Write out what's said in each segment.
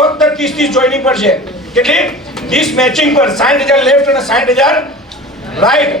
ફક્ત 30 જોઈનિંગ પર છે. કેટલી 30 મેચિંગ પર 60,000 લેફ્ટ અને 60,000 રાઈટ.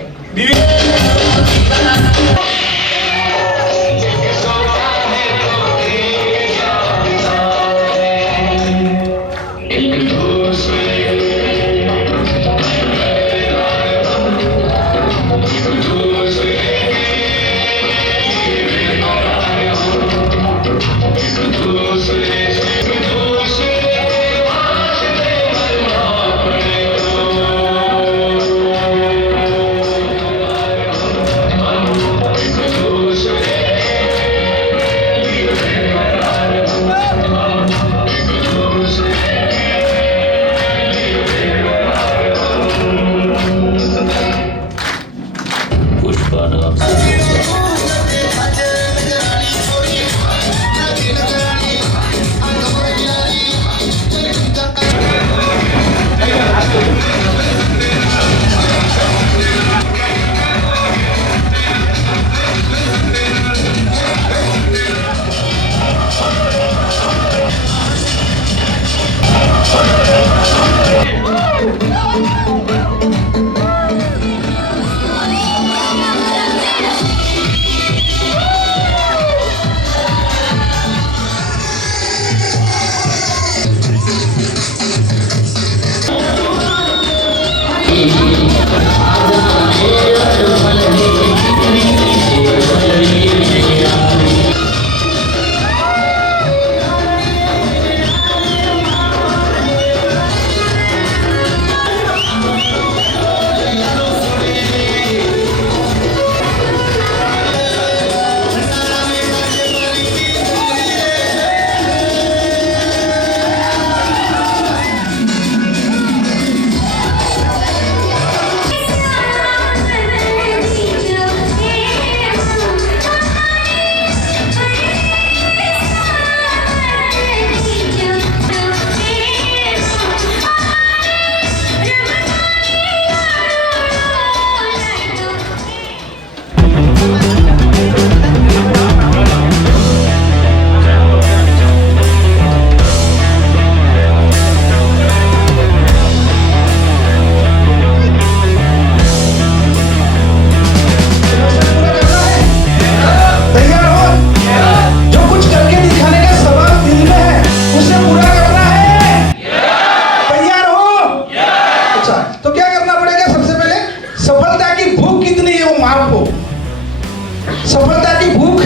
सफलता की भूख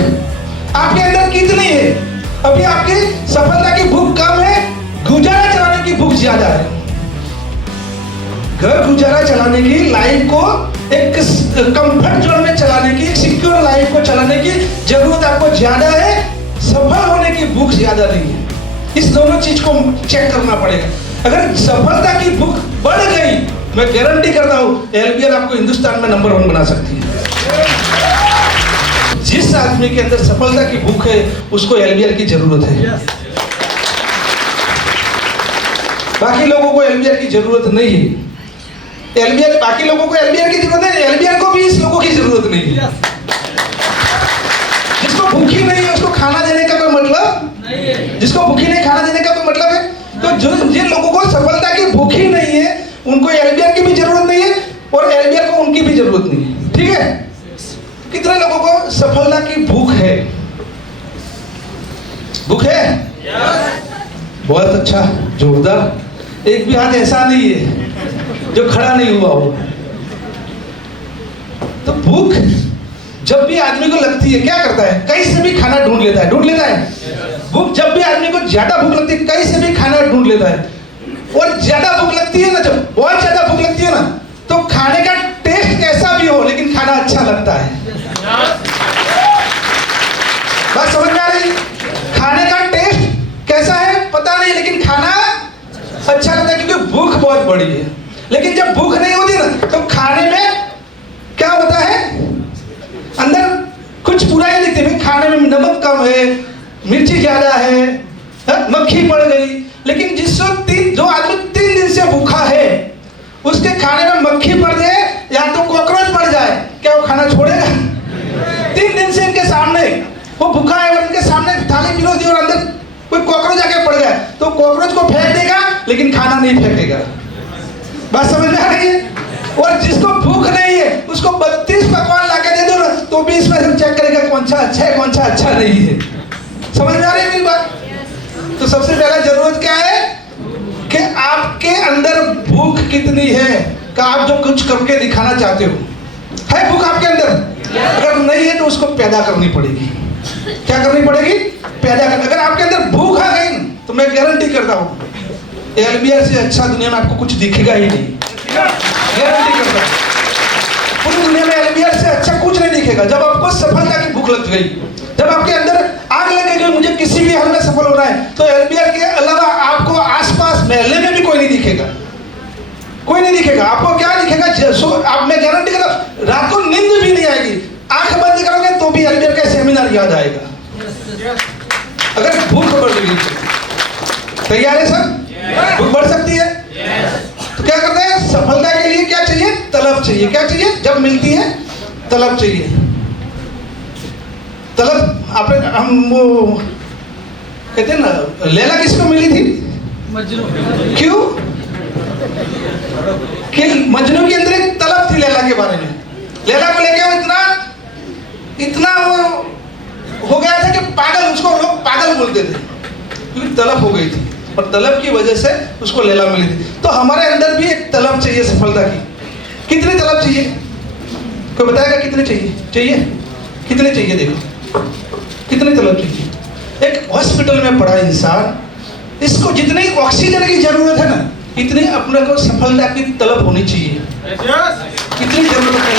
आपके अंदर कितनी है? अभी आपकी सफलता की भूख कम है, गुजारा चलाने की भूख ज्यादा है. घर गुजारा चलाने की, लाइफ को एक कंफर्ट जोन में चलाने की, एक सिक्योर लाइफ को चलाने की जरूरत आपको ज्यादा है, सफल होने की भूख ज्यादा नहीं है. इस दोनों चीज को चेक करना पड़ेगा. अगर सफलता की भूख बढ़ गई, मैं गारंटी करता हूं एलबीएल आपको हिंदुस्तान में नंबर 1 बना सकती है. जिस आदमी के अंदर सफलता की भूख है उसको एलबीएल की जरूरत है. बाकी लोगों को एलबीएल की जरूरत नहीं है. एलबीएल बाकी लोगों को एलबीएल की जरूरत है, एलबीएल को भी इस लोगों की जरूरत नहीं है. जिसको भूखी नहीं है उसको खाना देने का कोई मतलब नहीं है. जिसको भूखी नहीं खाना देने का कोई मतलब है. तो जो जिन लोगों को सफलता की भूखी नहीं है उनको एलबीएल की भी जरूरत नहीं है और एलबीएल को उनकी भी जरूरत नहीं है. ठीक है. कितने लोगों को सफलता की भूख है? भूख है? बहुत अच्छा, जोरदार. एक भी हाथ ऐसा नहीं है जो खड़ा नहीं हुआ हो. तो भूख जब भी आदमी को लगती है क्या करता है? कहीं से भी खाना ढूंढ लेता है. भूख जब भी आदमी को ज्यादा भूख लगती है कहीं से भी खाना ढूंढ लेता है. और ज्यादा भूख लगती है ना, जब बहुत ज्यादा भूख लगती है ना, तो खाने का टेस्ट कैसा भी हो लेकिन खाना अच्छा लगता है. बात समझ में आ रही? खाने का टेस्ट कैसा है पता नहीं लेकिन खाना अच्छा लगता है क्योंकि भूख बहुत बड़ी है. लेकिन जब भूख नहीं होती ना तो खाने में क्या होता है? अंदर कुछ बुरा ही नहीं दिखती. खाने में नमक कम है, मिर्ची ज्यादा है, मक्खी पड़ गई. लेकिन जो आदमी 3 दिन से भूखा है उसके खाने में मक्खी पड़ जाए या तो कॉकरोच पड़ जाए, क्या वो खाना छोड़ेगा? 3 दिन से इनके सामने वो भूखा है और इनके सामने थाली पिरोस दी और अंदर कोई कॉकरोच आके पड़ गया तो कॉकरोच को फेंक लेकिन खाना नहीं फेंकेगा। बात समझ में आ रही है? और जिसको भूख नहीं है उसको 32 पकवान ला के दे दो ना, तो भी इसमें से चेक करेगा कौन सा अच्छा है, कौन सा अच्छा नहीं है। समझ में आ रही है मेरी बात? तो सबसे पहला जरूरत क्या है कि आपके अंदर भूख कितनी है, कि आप जो कुछ करके दिखाना चाहते हो, है भूख आपके अंदर? अगर नहीं है तो उसको पैदा करनी पड़ेगी। क्या करनी पड़ेगी? पैदा करनी। अगर आपके अंदर भूख आ गई तो मैं गारंटी करता हूँ LBR से अच्छा दुनिया में आपको कुछ दिखेगा ही नहीं। गारंटी करता हूँ पूरी दुनिया में LBR से अच्छा कुछ नहीं दिखेगा। जब आपको सफलता की भूख लग गई, जब आपके अंदर आग लगेगी मुझे किसी भी हाल में सफल होना है, तो LBR के अलावा आपको आसपास महल्ले में भी कोई नहीं दिखेगा। कोई नहीं दिखेगा। आपको क्या दिखेगा? आप, मैं गारंटी करता हूं रात को नींद भी नहीं आएगी, आंख बंद करोगे तो भी LBR का सेमिनार याद आएगा, अगर भूख बढ़ गई। तैयार है सब? भूख बढ़ सकती है? तो क्या करते हैं? सफलता के लिए क्या चाहिए? तलब चाहिए। क्या चाहिए? जब मिलती है तलब चाहिए। तलब आपने, हम वो कहते हैं ना, लैला किसको मिली थी? मजनू। क्यों? कि मजनू के अंदर एक तलब थी लैला के बारे में। लैला को लेके वो इतना वो हो गया था कि पागल, उसको लोग पागल बोलते थे, क्योंकि तलब हो गई थी और तलब की वजह से उसको लैला मिली थी। तो हमारे अंदर भी एक तलब चाहिए सफलता की। कितनी तलब चाहिए? कोई बताएगा कितने चाहिए? कितने चाहिए? देखो कितनी तलब चाहिए। एक हॉस्पिटल में पड़ा इंसान, इसको जितनी ऑक्सीजन की जरूरत है ना, इतनी अपने को सफलता की तलब होनी चाहिए। कितनी जरूरत है?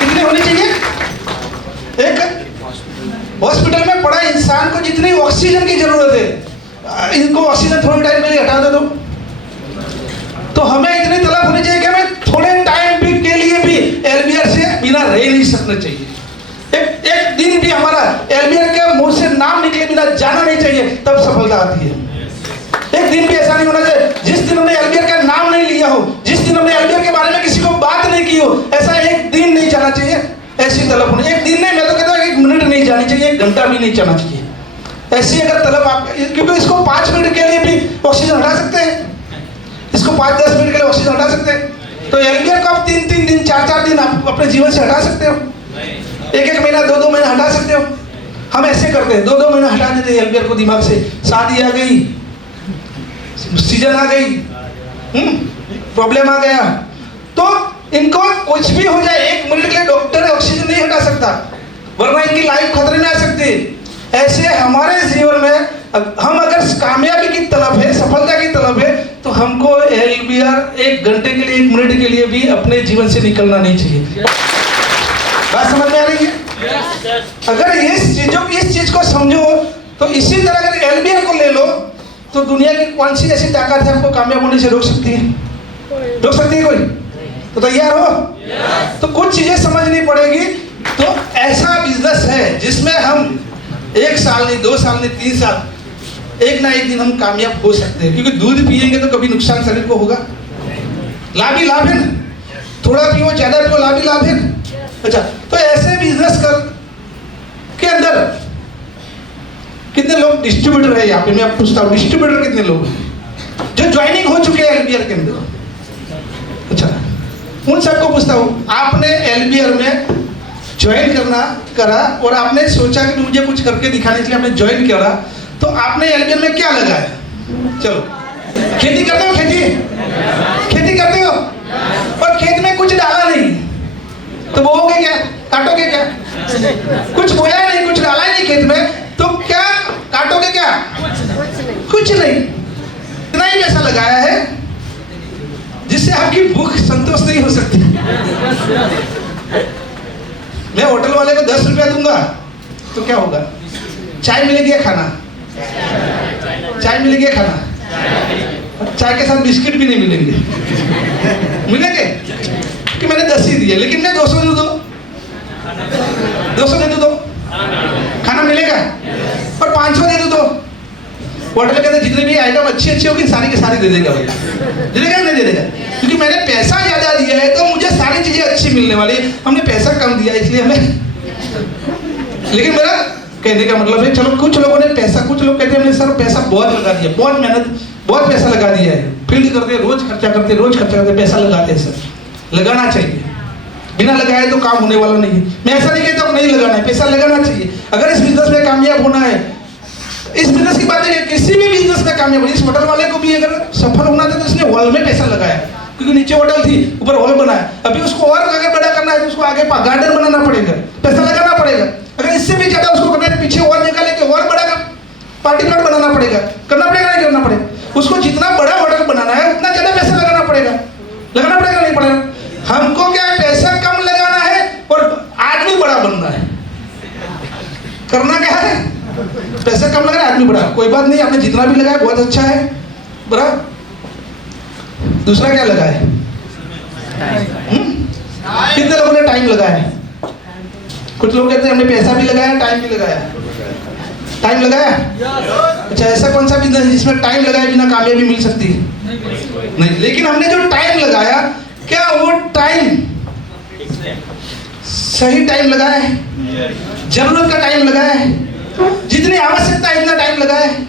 कितनी होनी चाहिए? एक हॉस्पिटल में पड़ा इंसान को जितनी ऑक्सीजन की जरूरत है, इनको ऑक्सीजन थोड़े टाइम के लिए हटा दो तो हमें इतनी तलब होनी चाहिए कि हमें थोड़े टाइम भी के लिए भी LBR से बिना रह नहीं सकना चाहिए। एक दिन भी हमारा LBR के मुंह से नाम निकले बिना जाना नहीं चाहिए, तब सफलता आती है। एक दिन भी ऐसा नहीं होना चाहिए जिस दिन हमने LBR का नाम नहीं लिया हो, जिस दिन हमने LBR के बारे में किसी को बात नहीं की हो, ऐसा एक दिन नहीं जाना चाहिए। ऐसी तलब होनी, एक दिन नहीं, मैं तो कहता हूँ 1 मिनट नहीं जानी चाहिए, 1 घंटा भी नहीं जाना चाहिए। ऐसी अगर तलब आप, क्योंकि इसको 5 मिनट के लिए भी ऑक्सीजन हटा सकते हैं, इसको 5-10 मिनट के लिए ऑक्सीजन हटा सकते हैं। तो LBR को आप 3-3 दिन 4-4 दिन आप अपने जीवन से हटा सकते हो, 1-1 महीना 2-2 महीना हटा सकते हो। हम ऐसे करते हैं, 2-2 महीना हटा देते हैं LBR को दिमाग से। शादी आ गई, सीजन आ गई, प्रॉब्लम आ गया, तो इनको कुछ भी हो जाए 1 मिनट के लिए डॉक्टर ऑक्सीजन नहीं हटा सकता, वरना इनकी लाइफ खतरे में आ सकती है। ऐसे हमारे जीवन में हम अगर कामयाबी की तलब है, सफलता की तलब है, तो हमको LBR 1 घंटे के लिए 1 मिनट के लिए भी अपने जीवन से निकलना नहीं चाहिए। बात समझ में आ रही है? अगर इस चीज को समझो तो इसी तरह अगर LBR को ले लो तो दुनिया की कौन सी ऐसी ताकत है आपको कामयाब होने से रोक सकती है? रोक सकती है कोई? तो तैयार हो? तो कुछ चीजें समझनी पड़ेगी। तो ऐसा बिजनेस है जिसमें हम 1 साल नहीं, 2 साल नहीं, 3 साल, एक ना एक दिन हम कामयाब हो सकते हैं। क्योंकि दूध पिएंगे तो कभी नुकसान शरीर को होगा, लाभ ही लाभ है ना। थोड़ा पियो ज्यादा पियो, लाभ ही लाभ है ना। अच्छा, तो ऐसे बिजनेस के अंदर कितने लोग डिस्ट्रीब्यूटर है यहाँ पे? मैं आपको पूछता हूँ, डिस्ट्रीब्यूटर कितने लोग हैं जो ज्वाइनिंग हो चुके हैं LBR के अंदर? अच्छा, उन सबको पूछता हूँ, आपने LBR में ज्वाइन करा और आपने सोचा कि मुझे कुछ करके दिखाने के लिए आपने ज्वाइन करा, तो आपने LBR में क्या लगाया? चलो, खेती करते हो? खेती करते हो और खेत में कुछ डाला नहीं तो बोओगे क्या? काटोगे क्या? कुछ बोया नहीं, कुछ डाला नहीं खेत में, तो क्या काटोगे? क्या? कुछ नहीं। इतना ही पैसा लगाया है जिससे आपकी भूख संतोष नहीं हो सकती। मैं होटल वाले को 10 रुपया दूंगा तो क्या होगा? चाय मिलेगी या खाना? चाय मिलेगी या खाना? चाय के साथ बिस्किट भी नहीं मिलेंगे। मिलेंगे? कि मैंने 10 ही दिए, लेकिन मैं 200 दे दो, 200 दे दो, खाना मिलेगा? और 500 दे दो, होटल के अंदर जितने भी आइटम अच्छी होगी सारी की सारी दे देगा भैया। दे देगा नहीं दे देगा? क्योंकि मैंने पैसा ज्यादा दिया है तो मुझे सारी चीजें अच्छी मिलने वाली है। हमने पैसा कम दिया इसलिए हमें, लेकिन मेरा कहने का मतलब है चलो कुछ लोगों ने पैसा, कुछ लोग कहते हैं हमने सर पैसा बहुत लगा दिया, बहुत मेहनत, बहुत पैसा लगा दिया है, फील्ड करते, रोज खर्चा करते, पैसा लगाते हैं। सर लगाना चाहिए, बिना लगाए तो काम होने वाला नहीं है। मैं ऐसा नहीं कहता हूँ नहीं लगाना है, पैसा लगाना चाहिए। अगर इस बिजनेस में कामयाब होना है, इस बिजनेस की बात है, किसी भी बिजनेस में कामयाब हो, इस होटल वाले को भी अगर सफल होना था तो इसने हॉल में पैसा लगाया, क्योंकि नीचे होटल थी, ऊपर हॉल बनाया। अभी उसको और आगे बड़ा करना है तो उसको आगे गार्डन बनाना पड़ेगा, पैसा लगाना पड़ेगा। अगर इससे भी ज्यादा उसको करना है, पीछे और निकाले के और बड़ा पार्टी प्लॉट बनाना पड़ेगा, करना पड़ेगा नहीं करना पड़ेगा। उसको जितना बड़ा होटल बनाना है उतना ज्यादा पैसा लगाना पड़ेगा नहीं पड़ेगा। हमको क्या पैसा कम लगाना है और आदमी बड़ा बनना है। करना क्या है, पैसा कम लगा, आदमी बड़ा। कोई बात नहीं, आपने जितना भी लगाया बहुत अच्छा है, बड़ा। दूसरा क्या लगा है, कितने लोगों ने टाइम लगाया है? कुछ लोग कहते हैं हमने पैसा भी लगाया, टाइम भी लगाया। टाइम लगाया? अच्छा, ऐसा कौन सा बिजनेस है जिसमें टाइम लगाए बिना कामयाबी मिल सकती है? नहीं। लेकिन हमने जो टाइम लगाया, क्या वो टाइम सही टाइम लगाया है? जरूरत का टाइम लगाया है? जितनी आवश्यकता है इतना टाइम लगाया है?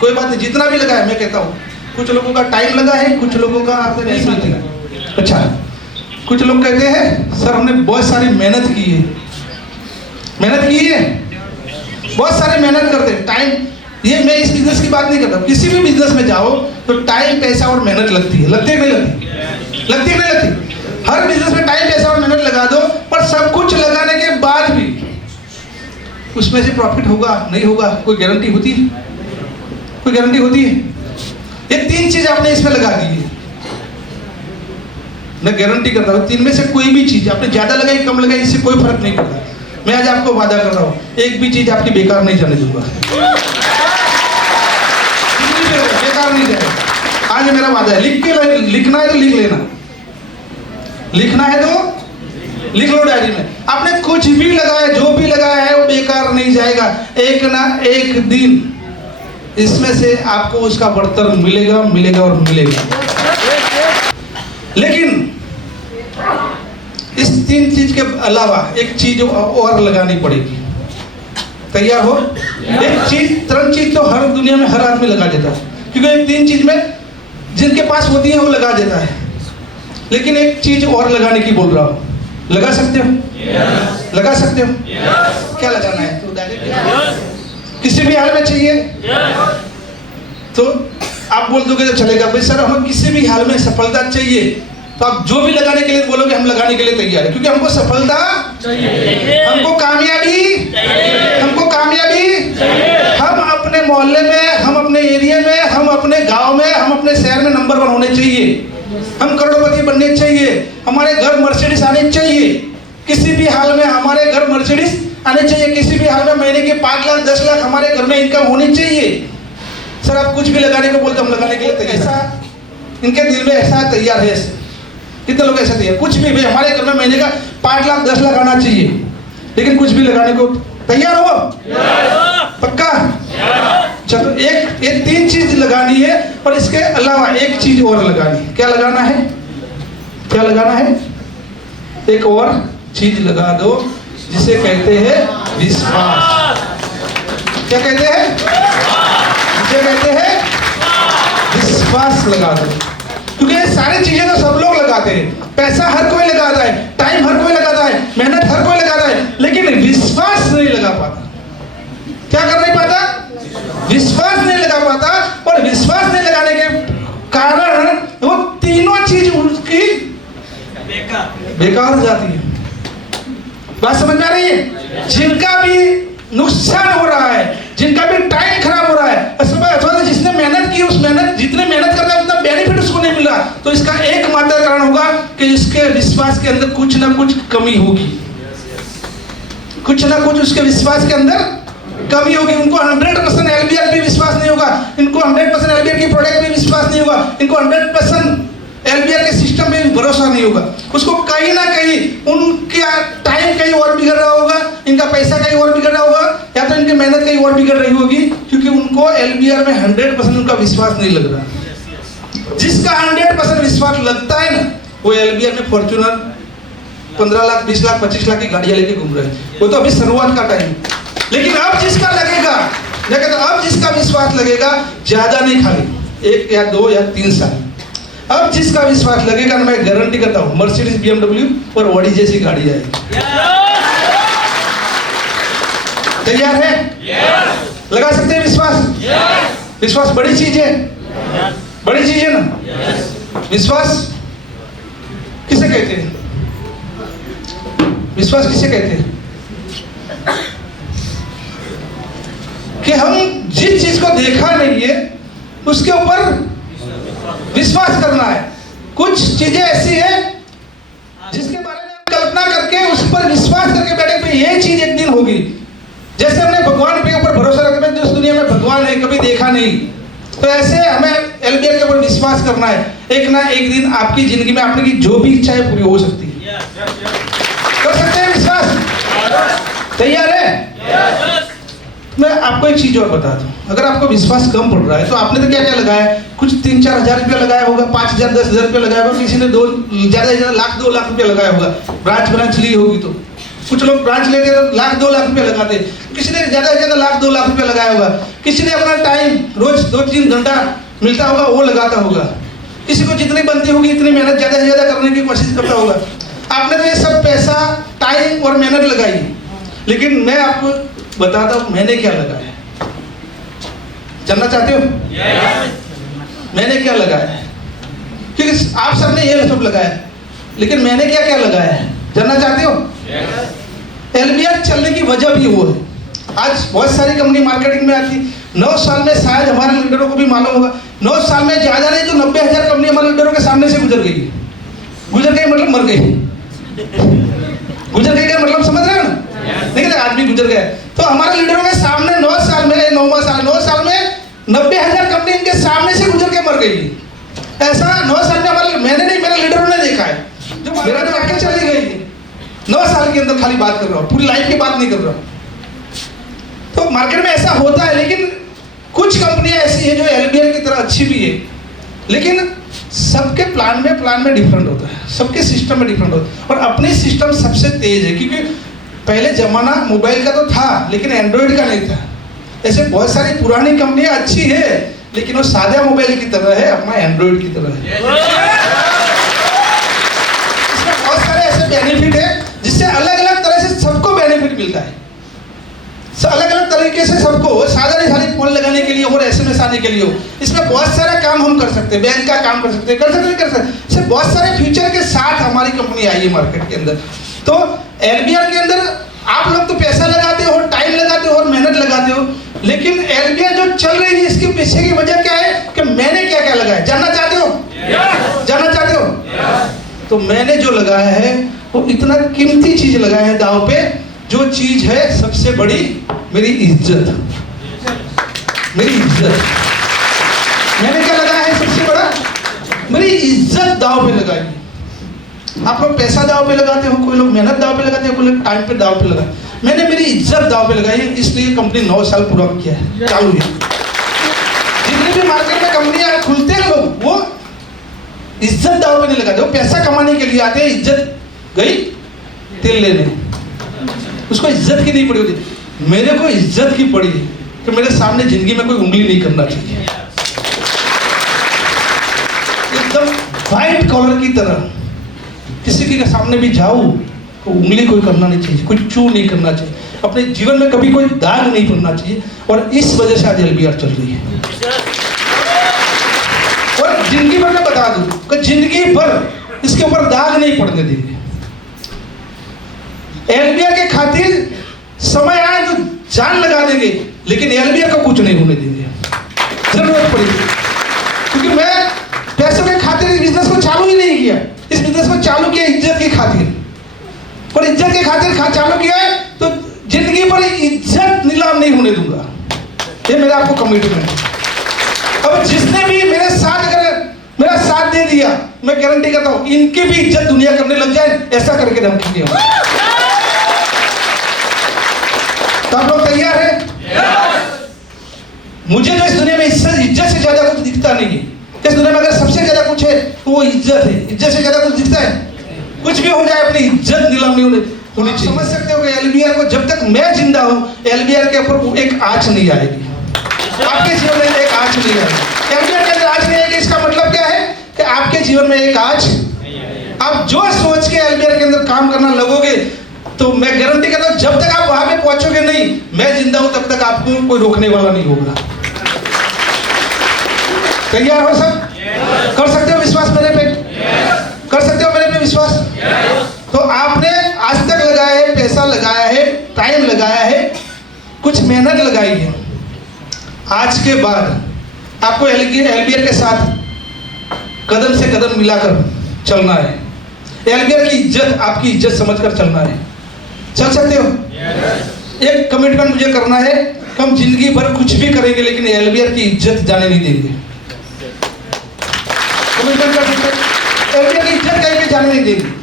कोई बात नहीं, जितना भी लगाया। मैं कहता हूँ कुछ लोगों का टाइम लगा है, कुछ लोगों का आपने नहीं लगा। अच्छा, कुछ लोग कहते हैं सर हमने बहुत सारी मेहनत की है, बहुत सारी मेहनत करते हैं। टाइम, ये मैं इस बिजनेस की बात नहीं करता, किसी भी बिजनेस में जाओ तो टाइम, पैसा और मेहनत लगती है। लगती है नहीं लगती? लगती है नहीं लगती? हर बिजनेस में टाइम, पैसा और मेहनत लगा दो, पर सब कुछ लगाने के बाद भी उसमें से प्रॉफिट होगा नहीं होगा, कोई गारंटी होती है? कोई गारंटी होती है? ये तीन चीज आपने इसमें लगा दी है, मैं गारंटी करता हूँ तीन में से कोई भी चीज आपने ज्यादा लगाई कम लगाई इससे कोई फर्क नहीं पड़ता। मैं आज आपको वादा कर रहा हूँ एक भी चीज आपकी बेकार नहीं जाने दूंगा, बेकार नहीं जाएगा। आज मेरा वादा है, लिखना है तो लिख लेना, लिखना है तो लिख लो डायरी में। आपने कुछ भी लगाया, जो भी लगाया है वो बेकार नहीं जाएगा। एक ना एक दिन इसमें से आपको उसका बढ़तर मिलेगा और मिलेगा। लेकिन इस तीन चीज के अलावा एक चीज और लगानी पड़ेगी। तैयार हो? एक चीज, तुरंत चीज तो हर दुनिया में हर आदमी लगा देता है, क्योंकि एक तीन चीज में जिनके पास होती है वो लगा देता है। लेकिन एक चीज और लगाने की बोल रहा हूं, लगा सकते हो? लगा सकते हो? क्या लगाना है? तो डायरेक्ट किसी भी हाल में चाहिए तो आप बोल दोगे तो चलेगा, भाई सर हमें किसी भी हाल में सफलता चाहिए, तो आप जो भी लगाने के लिए बोलोगे हम लगाने के लिए तैयार है, क्योंकि हमको सफलता चाहिए, हमको कामयाबी चाहिए। हम अपने मोहल्ले में, हम अपने एरिया में, हम अपने गांव में, हम अपने शहर में नंबर 1 होने चाहिए, हम करोड़पति बनने चाहिए, हमारे घर मर्सिडीज आने चाहिए, किसी भी हाल में हमारे घर मर्सिडीज आने चाहिए, किसी भी हाल में महीने के 5 लाख 10 लाख हमारे घर में इनकम होनी चाहिए। सर आप कुछ भी लगाने को बोलते हम लगाने के लिए तैयार, ऐसा इनके दिल में ऐसा तैयार है। कितने लोग ऐसे तैयार, कुछ भी भाई हमारे घर में महीने का 5 लाख 10 लाख आना चाहिए, लेकिन कुछ भी लगाने को तैयार हो? पक्का? चलो एक तीन चीज लगानी है, और इसके अलावा एक चीज और लगानी है। क्या लगाना है? क्या लगाना है? एक और चीज लगा दो जिसे कहते हैं विश्वास। क्या कहते हैं? जिसे कहते हैं विश्वास लगा दो, क्योंकि ये सारी चीजें तो सब लोग लगाते हैं। पैसा हर कोई लगाता है, टाइम हर कोई लगाता है, मेहनत हर कोई लगाता है, लेकिन विश्वास नहीं लगा पाता। क्या कर नहीं पाता? विश्वास नहीं लगा पाता, और विश्वास नहीं लगाने के कारण वो तीनों चीज उसकी बेकार हो जाती है। बात समझ में आ रही है? जिनका भी नुकसान हो रहा है, जिनका भी टाइम खराब हो रहा है, अथवा जिसने मेहनत की, उस मेहनत जितने मेहनत कर रहा है उतना बेनिफिट उसको नहीं मिल रहा, तो इसका एकमात्र कारण होगा कि इसके विश्वास के अंदर कुछ ना कुछ कमी होगी, कुछ ना कुछ उसके विश्वास के अंदर कमी होगी। उनको 100% LBR पे विश्वास नहीं होगा, इनको 100% LBR की प्रोडक्ट पे विश्वास नहीं होगा, इनको 100% LBR के सिस्टम पे भरोसा नहीं होगा। उसको कहीं ना कहीं उनका टाइम कहीं और बिगड़ रहा होगा, इनका पैसा कहीं और बिगड़ रहा होगा, या तो इनकी मेहनत कहीं और बिगड़ रही होगी, क्योंकि उनको LBR में 100% उनका विश्वास नहीं लग रहा। जिसका 100% विश्वास लगता है ना, वो LBR में फॉर्च्यूनर 15 लाख 20 लाख 25 लाख की गाड़ियां लेके घूम रहे हैं, वो तो अभी शुरुआत का टाइम। लेकिन अब जिसका लगेगा, मैं कहता हूं अब जिसका विश्वास लगेगा, ज्यादा नहीं खाली 1 या 2 या 3 साल, अब जिसका विश्वास लगेगा, मैं गारंटी करता हूं मर्सिडीज BMW और ऑडी जैसी गाड़ी आएगी। तैयार है? लगा सकते हैं विश्वास? विश्वास बड़ी चीज है, बड़ी चीज है ना। विश्वास किसे कहते हैं? विश्वास किसे कहते हैं? कि हम जिस चीज को देखा नहीं है उसके ऊपर विश्वास करना है। कुछ चीजें ऐसी है जिसके बारे में कल्पना करके उस पर विश्वास करके बैठे कि ये चीज एक दिन होगी। जैसे हमने भगवान के ऊपर भरोसा रखते हैं, जिस दुनिया में भगवान है कभी देखा नहीं, तो ऐसे हमें एलबीआर के ऊपर विश्वास करना है। एक ना एक दिन आपकी जिंदगी में आपकी जो भी इच्छा है पूरी हो सकती है। कर सकते हैं विश्वास? तैयार है? मैं आपको एक चीज और बता दूं, अगर आपको विश्वास कम पड़ रहा है तो आपने तो क्या क्या लगाया है, कुछ 3-4 हज़ार रुपया लगाया होगा, 5,000 10,000 रुपया लगाया होगा, किसी ने ज्यादा लाख 2 लाख रुपया लगाया होगा, ब्रांच ली होगी। तो कुछ लोग ब्रांच लेके लाख 2 लाख रुपया लगाते, किसी ने ज्यादा से ज्यादा लाख 2 लाख रुपया लगाया होगा, किसी ने अपना टाइम रोज 2-3 घंटा मिलता होगा वो लगाता होगा, किसी को जितनी बनती होगी इतनी मेहनत ज्यादा से ज्यादा करने की कोशिश करता होगा। आपने तो ये सब पैसा, टाइम और मेहनत लगाई, लेकिन मैं आपको बताता हूं मैंने क्या लगाया है। जानना चाहते हो? मैंने क्या लगाया है? क्योंकि आप सबने ये सब लगाया है, लेकिन मैंने क्या क्या लगाया है जानना चाहते हो? एलबीआर चलने की वजह भी वो है। आज बहुत सारी कंपनी मार्केटिंग में आती, 9 साल में शायद हमारे लीडरों को भी मालूम होगा, 9 साल में ज्यादा नहीं तो 90,000 कंपनी हमारे लीडरों के सामने से गुजर गई। गुजर गई मतलब मर गई, गुजर गई का मतलब समझ रहे हो ना? देखिए आदमी गुजर गया, तो हमारे लीडरों के सामने 9 साल में 9 साल में 90,000 कंपनी इनके सामने से गुजर के मर गई। ऐसा 9 साल में हमारे, मैंने नहीं मेरे लीडरों ने देखा है, जो मेरा तो आगे चली गई 9 साल के अंदर। खाली बात कर रहा हूँ, पूरी लाइफ की बात नहीं कर रहा हूँ। तो मार्केट में ऐसा होता है, लेकिन कुछ कंपनियां ऐसी है जो एलबीआर की तरह अच्छी भी है, लेकिन सबके प्लान में डिफरेंट होता है, सबके सिस्टम में डिफरेंट होता है, और अपनी सिस्टम सबसे तेज है। क्योंकि पहले जमाना मोबाइल का तो था लेकिन एंड्रॉइड का नहीं था। ऐसे बहुत सारी पुरानी कंपनियां अच्छी है लेकिन वो सादा मोबाइल की तरह है, अपना एंड्रॉइड की तरह है। इसमें बहुत सारे ऐसे बेनिफिट है जिससे अलग अलग तरह से सबको बेनिफिट मिलता है, अलग अलग तरीके से सबको। सादा नहीं खाली फोन लगाने के लिए और SMS आने के लिए हो, इसमें बहुत सारा काम हम कर सकते हैं, बैंक का काम कर सकते हैं, इससे बहुत सारे फीचर के साथ हमारी कंपनी आई है मार्केट के अंदर। तो एलबीआर के अंदर आप लोग तो पैसा लगाते हो, टाइम लगाते हो और मेहनत लगाते हो, लेकिन एलबीआर जो चल रही है इसके पीछे की वजह क्या है कि मैंने क्या क्या लगाया। जानना चाहते हो? जानना चाहते हो? तो मैंने जो लगाया है वो इतना कीमती चीज लगाया है दांव पे, जो चीज है सबसे बड़ी मेरी इज्जत। मेरी इज्जत मैंने क्या लगाया है सबसे बड़ा? मेरी इज्जत दांव पे लगाई। आप लोग पैसा दांव पे लगाते हो, कोई लोग मेहनत दांव पे लगाते हैं, कोई लोग टाइम पे दांव पे लगाते। मैंने मेरी इज्जत दांव पे लगाई है, इसलिए कंपनी 9 साल पूरा किया है, चालू है। जितनी भी मार्केट में कंपनियां खुलते हैं लोग वो इज्जत दांव पे नहीं लगाते, वो पैसा कमाने के लिए आते हैं। इज्जत गई तेल लेने, उसको इज्जत की नहीं पड़ी होती। मेरे को इज्जत की पड़ी है कि मेरे सामने जिंदगी में कोई उंगली नहीं करना चाहिए, एकदम व्हाइट कॉलर की तरह। किसी के सामने भी जाऊं तो उंगली कोई करना नहीं चाहिए, कोई चू नहीं करना चाहिए, अपने जीवन में कभी कोई दाग नहीं पड़ना चाहिए। और इस वजह से आज एलबीआर चल रही है। और जिंदगी भर मैं बता दूं कि जिंदगी भर इसके ऊपर दाग नहीं पड़ने देंगे। एलबीआर के खातिर समय आए तो जान लगा देंगे, लेकिन एलबीआर को कुछ नहीं होने देंगे जरूरत पड़ी। क्योंकि मैं पैसों के खातिर इस बिजनेस को चालू ही नहीं किया, इस बिजनेस को चालू किया इज्जत की खातिर, और इज्जत के खातिर चालू किया है तो जिंदगी पर इज्जत नीलाम नहीं होने दूंगा। ये मेरा आपको कमिटमेंट है। अब जिसने भी मेरे साथ अगर मेरा साथ दे दिया, मैं गारंटी करता हूं इनकी भी इज्जत दुनिया करने लग जाए, ऐसा करके धमकी दिया। तो आप लोग तैयार है? मुझे जो इस दुनिया में इज्जत से ज्यादा कुछ दिखता नहीं है। इस दुनिया में अगर सबसे ज्यादा कुछ है तो वो इज्जत है। इज्जत से ज्यादा कुछ दिखता है? कुछ भी हो जाए अपनी इज्जत नीलाम नहीं होनी चाहिए। समझ सकते हो कि एलबीआर को जब तक मैं जिंदा हूं एलबीआर के ऊपर एक आंच नहीं आएगी, आपके जीवन में एक आंच नहीं आएगी। एलबीआर के अंदर आंच नहीं आएगी, इसका मतलब क्या है कि आपके जीवन में एक आंच, आप जो सोच के एलबीआर के अंदर काम करना लगोगे तो मैं गारंटी करता हूं जब तक आप वहां पे पहुंचोगे नहीं, मैं जिंदा हूं तब तक आपको कोई रोकने वाला नहीं होगा। तैयार हो सब? कर सकते हो विश्वास मेरे पे? कर सकते हो मेरे पे विश्वास? तो आपने आज तक लगाया है, पैसा लगाया है, टाइम लगाया है, कुछ मेहनत लगाई है। आज के बाद आपको एलबीआर के साथ कदम से कदम मिलाकर चलना है। एलबीआर की इज्जत आपकी इज्जत समझकर चलना है। चल सकते हो? एक कमिटमेंट मुझे करना है, हम जिंदगी भर कुछ भी करेंगे लेकिन एलबीआर की इज्जत जाने नहीं देंगे। कमिटमेंट कर सकते हैं, एलबीआर की इज्जत कहीं भी जाने नहीं देंगे।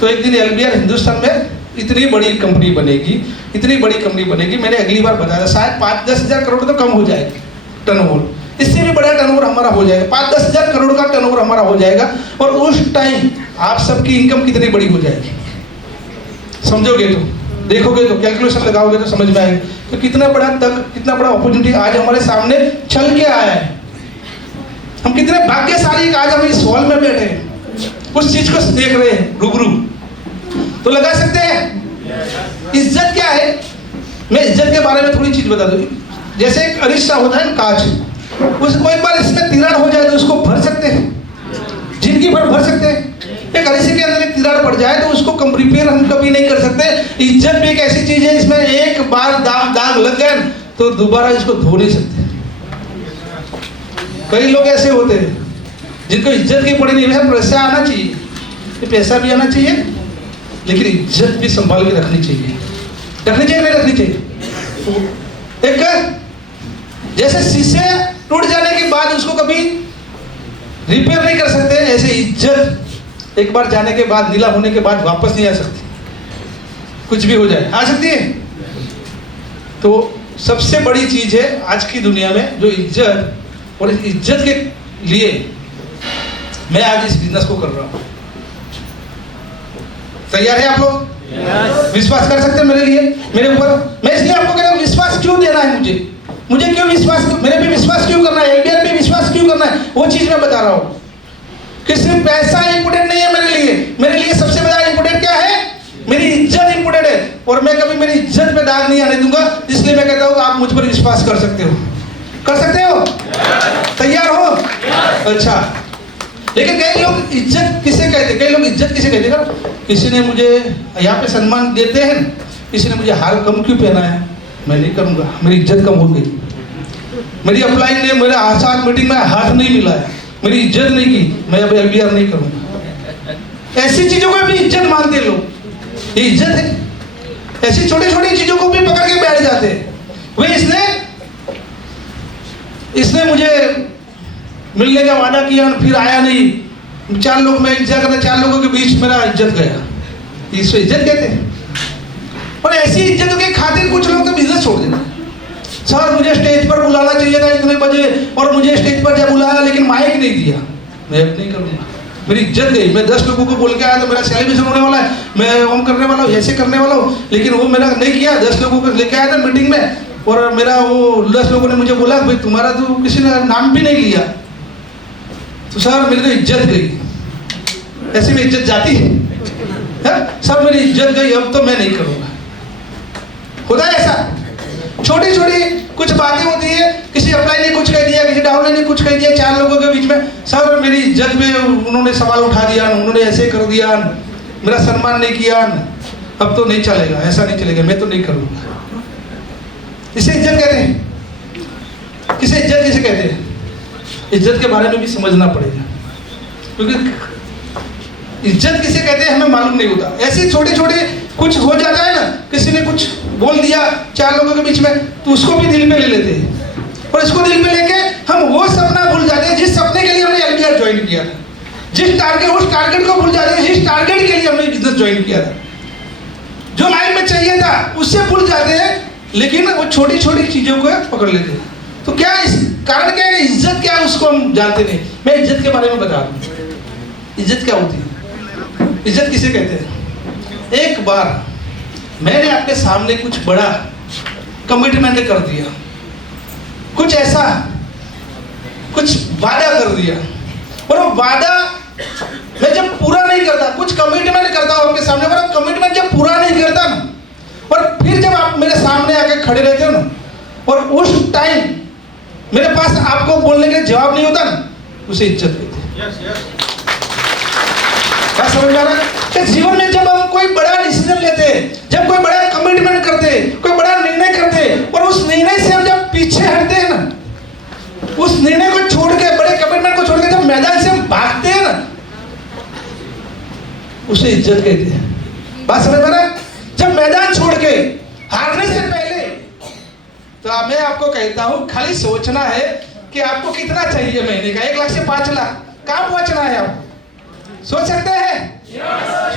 तो एक दिन एलबीआर हिंदुस्तान में इतनी बड़ी कंपनी बनेगी, इतनी बड़ी कंपनी बनेगी, मैंने अगली बार बताया था शायद 5-10 हज़ार करोड़ तो कम हो जाएगी टर्नओवर, इससे भी बड़ा टर्नओवर हमारा हो जाएगा, 5-10 हज़ार करोड़ का टर्नओवर हमारा हो जाएगा। और उस टाइम आप सबकी इनकम कितनी बड़ी हो जाएगी समझोगे तो, देखोगे तो, कैलकुलेशन लगाओगे तो समझ में आएगा तो कितना बड़ा अपॉर्चुनिटी आज हमारे सामने चल के आया है। हम कितने भाग्यशाली आज हम इस हॉल में बैठे हैं, उस चीज को देख रहे हैं रूबरू। तो लगा सकते हैं इज्जत क्या है? मैं इज्जत के बारे में थोड़ी चीज बता दूं। जैसे एक अरिस्ता होता है कांच, उसको एक बार इसमें तिराड़ हो जाए तो उसको भर सकते हैं, जिंदगी भर भर सकते हैं। एक अरिस्ते के अंदर एक तिराड़ पड़ जाए तो उसको रिपेयर हम कभी नहीं कर सकते। इज्जत भी एक ऐसी चीज है, इसमें एक बार दाग लग गए तो दोबारा इसको धो नहीं सकते। कई लोग ऐसे होते हैं जिनको इज्जत की पड़ी नहीं, पैसा आना चाहिए, पैसा भी आना चाहिए लेकिन इज्जत भी संभाल के रखनी चाहिए। नहीं रखनी चाहिए। एक जैसे शीशे टूट जाने के बाद उसको कभी रिपेयर नहीं कर सकते, ऐसे इज्जत एक बार जाने के बाद, नीला होने के बाद वापस नहीं आ सकती। कुछ भी हो जाए, आ सकती है। तो सबसे बड़ी चीज है आज की दुनिया में जो इज्जत, और इस इज्जत के लिए मैं आज इस बिजनेस को कर रहा हूं। तैयार है आप लोग? विश्वास कर सकते हैं मेरे लिए, मेरे ऊपर? मैं इसलिए आपको कह रहा हूं विश्वास क्यों देना है मुझे क्यों विश्वास, मेरे पे विश्वास क्यों करना है, एलबीआर पे विश्वास क्यों करना है, वो चीज मैं बता रहा हूं कि सिर्फ पैसा इंपोर्टेंट नहीं है मेरे लिए सबसे बड़ा इंपोर्टेंट क्या है? मेरी इज्जत इंपोर्टेंट है। और मैं कभी मेरी इज्जत पे दाग नहीं आने दूंगा, इसलिए मैं कहता हूं आप मुझ पर विश्वास कर सकते हो। कर सकते हो? तैयार हो? अच्छा, लेकिन कई लोग इज्जत किसे कहते हैं? कई लोग इज्जत किसे कहते हैं? किसी ने मुझे यहाँ पे सम्मान देते हैं, किसी ने मुझे हार कम क्यों पहना है, मैं नहीं करूँगा, मेरी इज्जत कम हो गई। मेरी अपलाइन ने मेरे साथ मीटिंग में हाथ नहीं मिलाया, मेरी इज्जत नहीं की, मैं अब एलबीआर नहीं करूँगा। ऐसी चीज़ों को भी इज्जत मानते लोग, ये इज्जत है। ऐसी छोटी छोटी चीज़ों को भी पकड़ के बैठ जाते हैं। वे इसने मुझे मिलने का वादा किया फिर आया नहीं, 4 लोग मैं इंतजार करता, 4 लोगों के बीच मेरा इज्जत गया, इसको इज्जत कहते हैं। और ऐसी इज्जतों के खातिर कुछ लोग तो बिजनेस छोड़ देते हैं। सर मुझे स्टेज पर बुलाना चाहिए था इतने बजे, और मुझे स्टेज पर जब बुलाया लेकिन माइक नहीं दिया, मैं अब नहीं करूँगा, मेरी इज्जत गई। मैं 10 लोगों को बोल के आया तो मेरा सेलिब्रेशन होने वाला है, मैं ओम करने वाला हूँ, ऐसे करने वाला हूँ, लेकिन वो मेरा नहीं किया। 10 लोगों को लेके आया था मीटिंग में, और मेरा वो 10 लोगों ने मुझे बोला भाई तुम्हारा तो किसी ने नाम भी नहीं लिया, तो सर मेरी तो इज्जत गई। ऐसी में इज्जत जाती है? सर मेरी इज्जत गई, अब तो मैं नहीं करूँगा। होता है ऐसा? छोटी छोटी कुछ बातें होती है, किसी अप्लाई ने कुछ कह दिया, किसी डाउन ने कुछ कह दिया, 4 लोगों के बीच में, सर मेरी इज्जत में उन्होंने सवाल उठा दिया, उन्होंने ऐसे कर दिया, मेरा सम्मान नहीं किया, अब तो नहीं चलेगा, ऐसा नहीं चलेगा, मैं तो नहीं करूँगा। इसे इज्जत कहते हैं। किसे इज्जत किसे कहते हैं? इज्जत के बारे में भी समझना पड़ेगा, क्योंकि इज्जत किसे कहते हैं हमें मालूम नहीं होता। ऐसे छोटे छोटे कुछ हो जाता है ना, किसी ने कुछ बोल दिया 4 लोगों के बीच में, तो उसको भी दिल में ले लेते हैं, और इसको दिल में लेके हम वो सपना भूल जाते हैं जिस सपने के लिए हमने एलबीआर ज्वाइन किया था, उस टारगेट को भूल जाते हैं जिस टारगेट के लिए हमने बिजनेस ज्वाइन किया था, जो लाइफ में चाहिए था उससे भूल जाते हैं, लेकिन वो छोटी छोटी चीजों को पकड़ लेते हैं। तो क्या इस कारण क्या है? इज्जत क्या है उसको हम जानते नहीं। मैं इज्जत के बारे में बता रहा हूँ। इज्जत क्या होती है? इज्जत किसे कहते हैं? एक बार मैंने आपके सामने कुछ बड़ा कमिटमेंट कर दिया, कुछ ऐसा कुछ वादा कर दिया, और वो वादा मैं जब पूरा नहीं करता, कुछ कमिटमेंट करता हूं आपके सामने, पर कमिटमेंट जब पूरा नहीं करता ना, और फिर जब आप मेरे सामने आके खड़े रहते हो ना, और उस टाइम मेरे पास आपको बोलने का जवाब नहीं होता ना, उसे इज्जत कहते हैं। क्या समझ में आ रहा है? कि जीवन में जब हम कोई बड़ा डिसीजन लेते हैं, जब कोई बड़ा कमिटमेंट करते हैं, कोई बड़ा निर्णय करते हैं, और उस निर्णय से हम जब पीछे हटते हैं ना, उस निर्णय को छोड़ के, बड़े कमिटमेंट को छोड़ के जब मैदान से हम भागते हैं ना, उसे इज्जत कहते हैं। बात समझ में आ रहा है? जब मैदान छोड़ के हारने से पहले तो मैं आपको कहता हूं, खाली सोचना है कि आपको कितना चाहिए महीने का, 1 लाख से 5 लाख, कहां पहुंचना है आप सोच सकते हैं?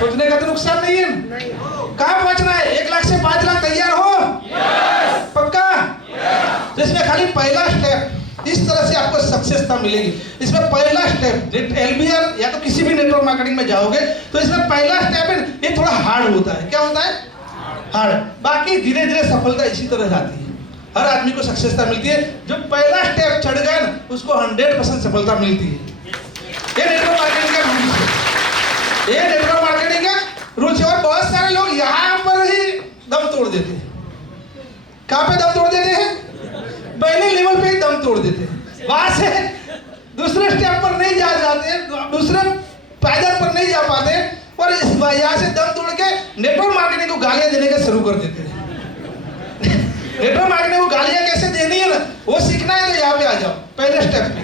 सोचने का तो नुकसान नहीं है। कहां पहुंचना है? 1 लाख से 5 लाख तैयार हो? पक्का? तो इसमें खाली पहला स्टेप, इस तरह से आपको सक्सेसता मिलेगी। इसमें पहला स्टेप, एलबीआर या तो किसी भी नेटवर्क मार्केटिंग में जाओगे तो इसमें पहला स्टेप है, ये थोड़ा हार्ड होता है। क्या होता है? हार्ड। बाकी धीरे धीरे सफलता इसी तरह जाती है। हर आदमी को सक्सेसता मिलती है। जो पहला स्टेप चढ़ गया ना, उसको 100% सफलता मिलती है। ये नेटवर्क मार्केटिंग का रूल है। ये नेटवर्क मार्केटिंग का रूल है। और बहुत सारे लोग यहाँ पर ही दम तोड़ देते हैं। कहाँ पे दम तोड़ देते हैं? पहले लेवल पे ही दम तोड़ देते हैं। वहां से दूसरे स्टेप पर नहीं जा जाते, दूसरे पायदान पर नहीं जा पाते, और यहाँ से दम तोड़ के नेटवर्क मार्केटिंग को गालियां देने का शुरू कर देते हैं। नेटवर्क मार्केटिंग को गालियां कैसे देनी है ना, वो सीखना है तो यहाँ पे आ जाओ। पहले स्टेप पे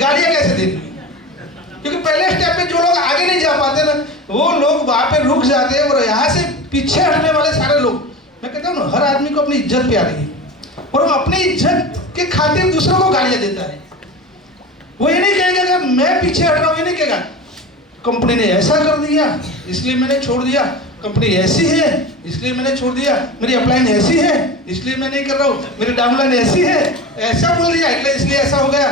गालियां कैसे देनी है, क्योंकि पहले स्टेप पे जो लोग आगे नहीं जा पाते ना, वो लोग वहां पे रुक जाते हैं। और यहाँ से पीछे हटने वाले सारे लोग, मैं कहता हूँ ना, हर आदमी को अपनी इज्जत प्यारी है, और वो अपनी इज्जत के खातिर दूसरों को गालियां देता है। वो ये नहीं कहेगा कि मैं पीछे हट रहा हूँ, ये नहीं कहेगा कंपनी ने ऐसा कर दिया इसलिए मैंने छोड़ दिया, कंपनी ऐसी है इसलिए मैंने छोड़ दिया, मेरी अपलाइन ऐसी है इसलिए मैं नहीं कर रहा हूँ, मेरी डाउनलाइन ऐसी है, ऐसा बोल दिया इसलिए ऐसा हो गया।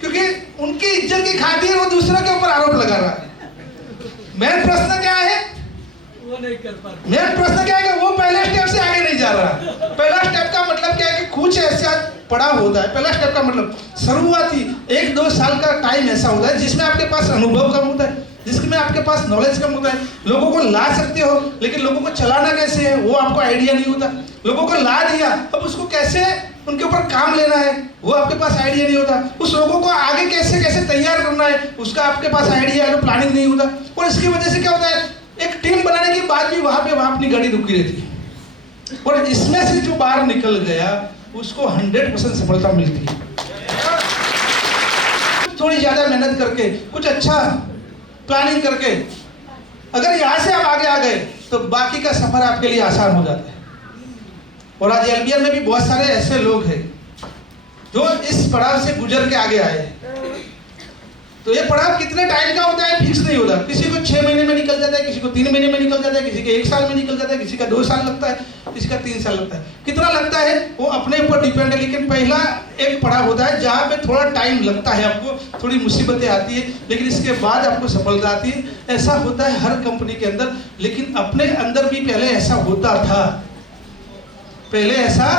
क्योंकि उनकी इज्जत की खातिर वो दूसरों के ऊपर आरोप लगा रहा है। मेन प्रश्न क्या है? वो नहीं कर पा रहा। मेन प्रश्न क्या है कि वो पहले स्टेप से आगे नहीं जा रहा। पहला स्टेप का मतलब क्या है कि कुछ ऐसा पड़ा होता है। पहला स्टेप का मतलब शुरुआती 1-2 साल का टाइम ऐसा होता है जिसमें आपके पास अनुभव कम होता है, जिसमें आपके पास नॉलेज कम होता है। लोगों को ला सकते हो, लेकिन लोगों को चलाना कैसे है वो आपको आइडिया नहीं होता। लोगों को ला दिया, अब उसको कैसे उनके ऊपर काम लेना है वो आपके पास आइडिया नहीं होता। उस लोगों को आगे कैसे कैसे तैयार करना है उसका आपके पास आइडिया है, प्लानिंग नहीं होता। और इसकी वजह से क्या होता है, एक टीम बनाने के बाद भी वहां अपनी गाड़ी रुकी रहती है। और इसमें से जो बाहर निकल गया उसको 100% सफलता मिलती है। थोड़ी ज्यादा मेहनत करके, कुछ अच्छा प्लानिंग करके अगर यहाँ से आप आगे आ गए तो बाकी का सफर आपके लिए आसान हो जाता है। और आज एलबीआर में भी बहुत सारे ऐसे लोग हैं जो इस पड़ाव से गुजर के आगे आए हैं। तो ये पड़ाव कितने टाइम का होता है फिक्स नहीं होता। किसी को 6 महीने में निकल जाता है, किसी को 3 महीने में निकल जाता है, किसी के 1 साल में निकल जाता है, किसी का 2 साल लगता है, किसी का 3 साल लगता है। कितना लगता है वो अपने ऊपर डिपेंड है। लेकिन पहला एक पड़ाव होता है जहाँ पे थोड़ा टाइम लगता है, आपको थोड़ी मुसीबतें आती है, लेकिन इसके बाद आपको सफलता आती है। ऐसा होता है हर कंपनी के अंदर। लेकिन अपने अंदर भी पहले ऐसा होता था, पहले ऐसा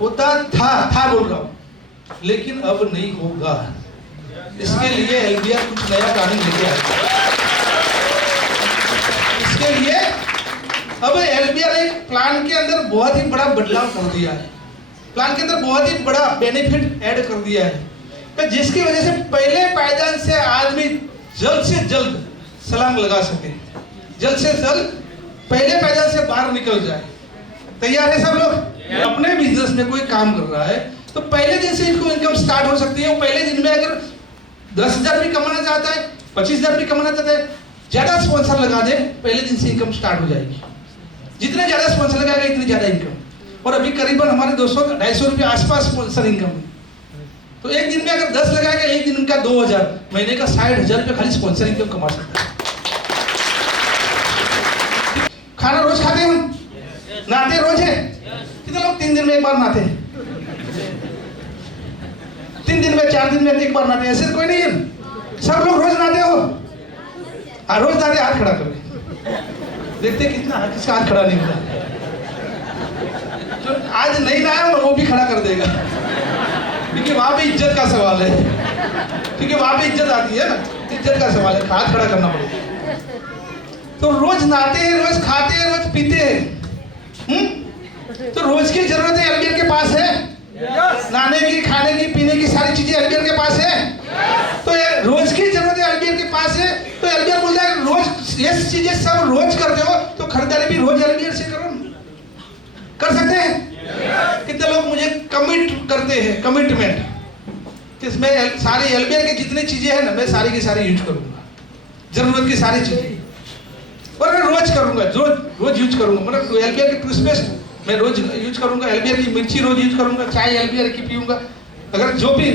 होता था बोल रहा हूँ, लेकिन अब नहीं होगा। इसके लिए एलबीआर कुछ नया प्लानिंग लेके आया। इसके लिए अब एलबीआर एक प्लान के अंदर बहुत ही बड़ा बदलाव कर दिया है। प्लान के अंदर बहुत ही बड़ा बेनिफिट ऐड कर दिया है, तो जिसकी वजह से पहले पायदान से आदमी जल्द से जल्द छलांग लगा सके, जल्द से जल्द पहले पायदान से बाहर निकल जाए। तैयार है सब लोग? अपने बिजनेस में कोई काम कर रहा है तो पहले दिन से इनको इनकम स्टार्ट हो सकती है। पहले दिन में अगर 10,000 भी कमाना चाहता है, 25,000 भी कमाना चाहता है, ज्यादा स्पॉन्सर लगा दे, पहले दिन से इनकम स्टार्ट हो जाएगी। जितने ज्यादा स्पॉन्सर लगाएगा इतनी ज्यादा इनकम। और अभी करीबन हमारे 200-250 रुपये आसपास स्पॉन्सर इनकम है। तो एक दिन में अगर 10 लगाएगा, एक दिन का 2,000, महीने का 60,000 रुपये खाली स्पॉन्सर इनकम कमा सकता है। खाना रोज खाते हैं हम, नहाते रोज है। कितने लोग 3 दिन में एक बार नहाते हैं? 3 दिन में, 4 दिन में एक बार नहाते हैं? ऐसे कोई नहीं है, सब लोग रोज नहाते हो। रोज दादे हाथ खड़ा करें, देखते कितना किसका हाथ खड़ा नहीं होता। जो आज नहीं लाया वो भी खड़ा कर देगा, क्योंकि वहां पे इज्जत का सवाल है, क्योंकि वहां पे इज्जत आती है ना, इज्जत का सवाल है, हाथ खड़ा करना पड़ेगा। तो रोज नहाते हैं, रोज खाते हैं, रोज पीते हैं, तो रोज की जरूरत है एलबीआर के पास है, नहाने की, खाने की, पीने की सारी चीजें एलबीआर के पास है। तो रोज की जरूरत है एलबीआर के पास है, तो एलबीआर बोलता है रोज ये चीजें सब रोज करते हो तो खरीदारी भी रोज एलबीआर से करो। कर सकते हैं? कितने लोग मुझे कमिट करते हैं, कमिटमेंट कि मैं सारी एलबीआर की जितनी चीजें हैं ना, मैं सारी की सारी यूज करूंगा, जरूरत की सारी चीजें, और मैं रोज करूंगा, रोज यूज करूंगा। मतलब एलबीआर की टूथपेस्ट मैं रोज यूज करूंगा, एलबीआर की मिर्ची रोज यूज करूंगा, चाय एलबीआर की पीऊंगा, अगर जो भी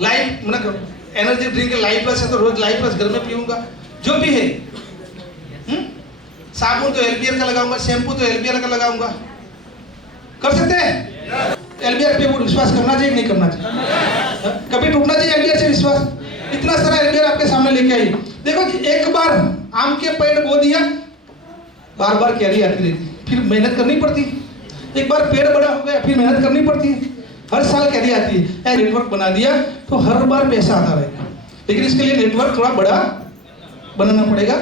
लाइफ मतलब एनर्जी ड्रिंक लाइफ प्लस है तो रोज लाइफ प्लस घर में पीऊंगा, जो भी है। साबुन तो एलबीआर का लगाऊंगा, शैम्पू तो एलबीआर का लगाऊंगा। कर सकते हैं? एलबीआर पे विश्वास करना चाहिए नहीं करना चाहिए? कभी टूटना चाहिए एलबीआर से विश्वास? इतना सारा एलबीआर आपके सामने लेके आई, देखो एक बार आम के पेड़ बो दिया, बार बार कैरी आती रहती, फिर मेहनत करनी पड़ती। एक बार पेड़ बड़ा हो गया, फिर मेहनत करनी पड़ती, हर साल कैरी आती है। नेटवर्क बना दिया तो हर बार पैसा आता रहेगा, लेकिन इसके लिए नेटवर्क थोड़ा बड़ा बनाना पड़ेगा।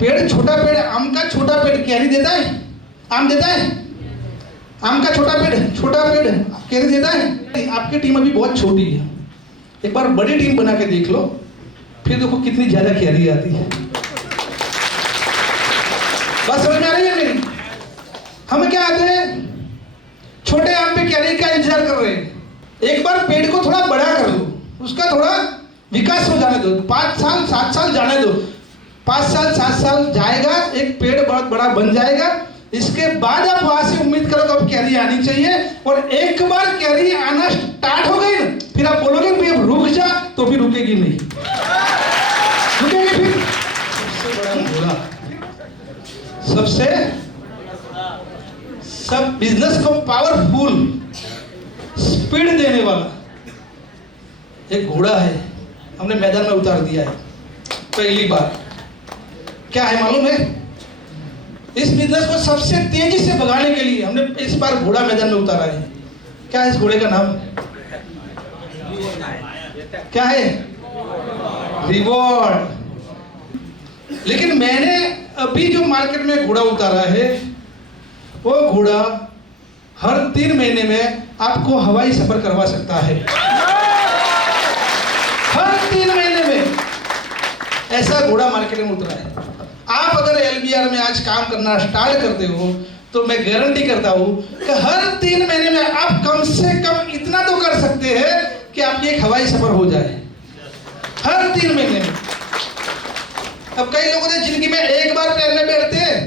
पेड़ छोटा पेड़, आम का छोटा पेड़ कैरी देता है? आम देता है? आम का छोटा पेड़ कैरी देता है? आपकी टीम अभी बहुत छोटी है, एक बार बड़ी टीम बना के देख लो, फिर देखो कितनी ज्यादा कैरी आती है। बात समझ में आ रही है मेरी? हम क्या आते हैं, छोटे आम पे कैरी का इंतजार कर रहे हैं। एक बार पेड़ को थोड़ा बड़ा कर दो, उसका थोड़ा विकास हो जाने दो, 5 साल 7 साल जाने दो, 5 साल 7 साल जाएगा, एक पेड़ बहुत बड़ा बन जाएगा। इसके बाद आप वहां से उम्मीद करो तो अब कैरी आनी चाहिए, और एक बार कैरी आना स्टार्ट हो गई ना, फिर आप बोलोगे भाई अब रुक जा, तो फिर रुकेगी नहीं, रुकेगी फिर। सबसे बड़ा घोड़ा, सबसे सब बिजनेस को पावरफुल स्पीड देने वाला एक घोड़ा है, हमने मैदान में उतार दिया है पहली बार। क्या है मालूम है? इस बिजनेस को सबसे तेजी से भगाने के लिए हमने इस बार घोड़ा मैदान में उतारा है। क्या है इस घोड़े का नाम? क्या है? रिवॉर्ड। लेकिन मैंने अभी जो मार्केट में घोड़ा उतारा है, वो घोड़ा हर 3 महीने में आपको हवाई सफर करवा सकता है। हर 3 महीने में ऐसा घोड़ा मार्केट में उतरा है। आप अगर एलबीआर में आज काम करना स्टार्ट करते हो तो मैं गारंटी करता हूं कि हर 3 महीने में आप कम से कम इतना तो कर सकते हैं कि आपकी एक हवाई सफर हो जाए, हर 3 महीने में। अब कई लोगों ने जिंदगी में एक बार प्लेन में बैठते हैं,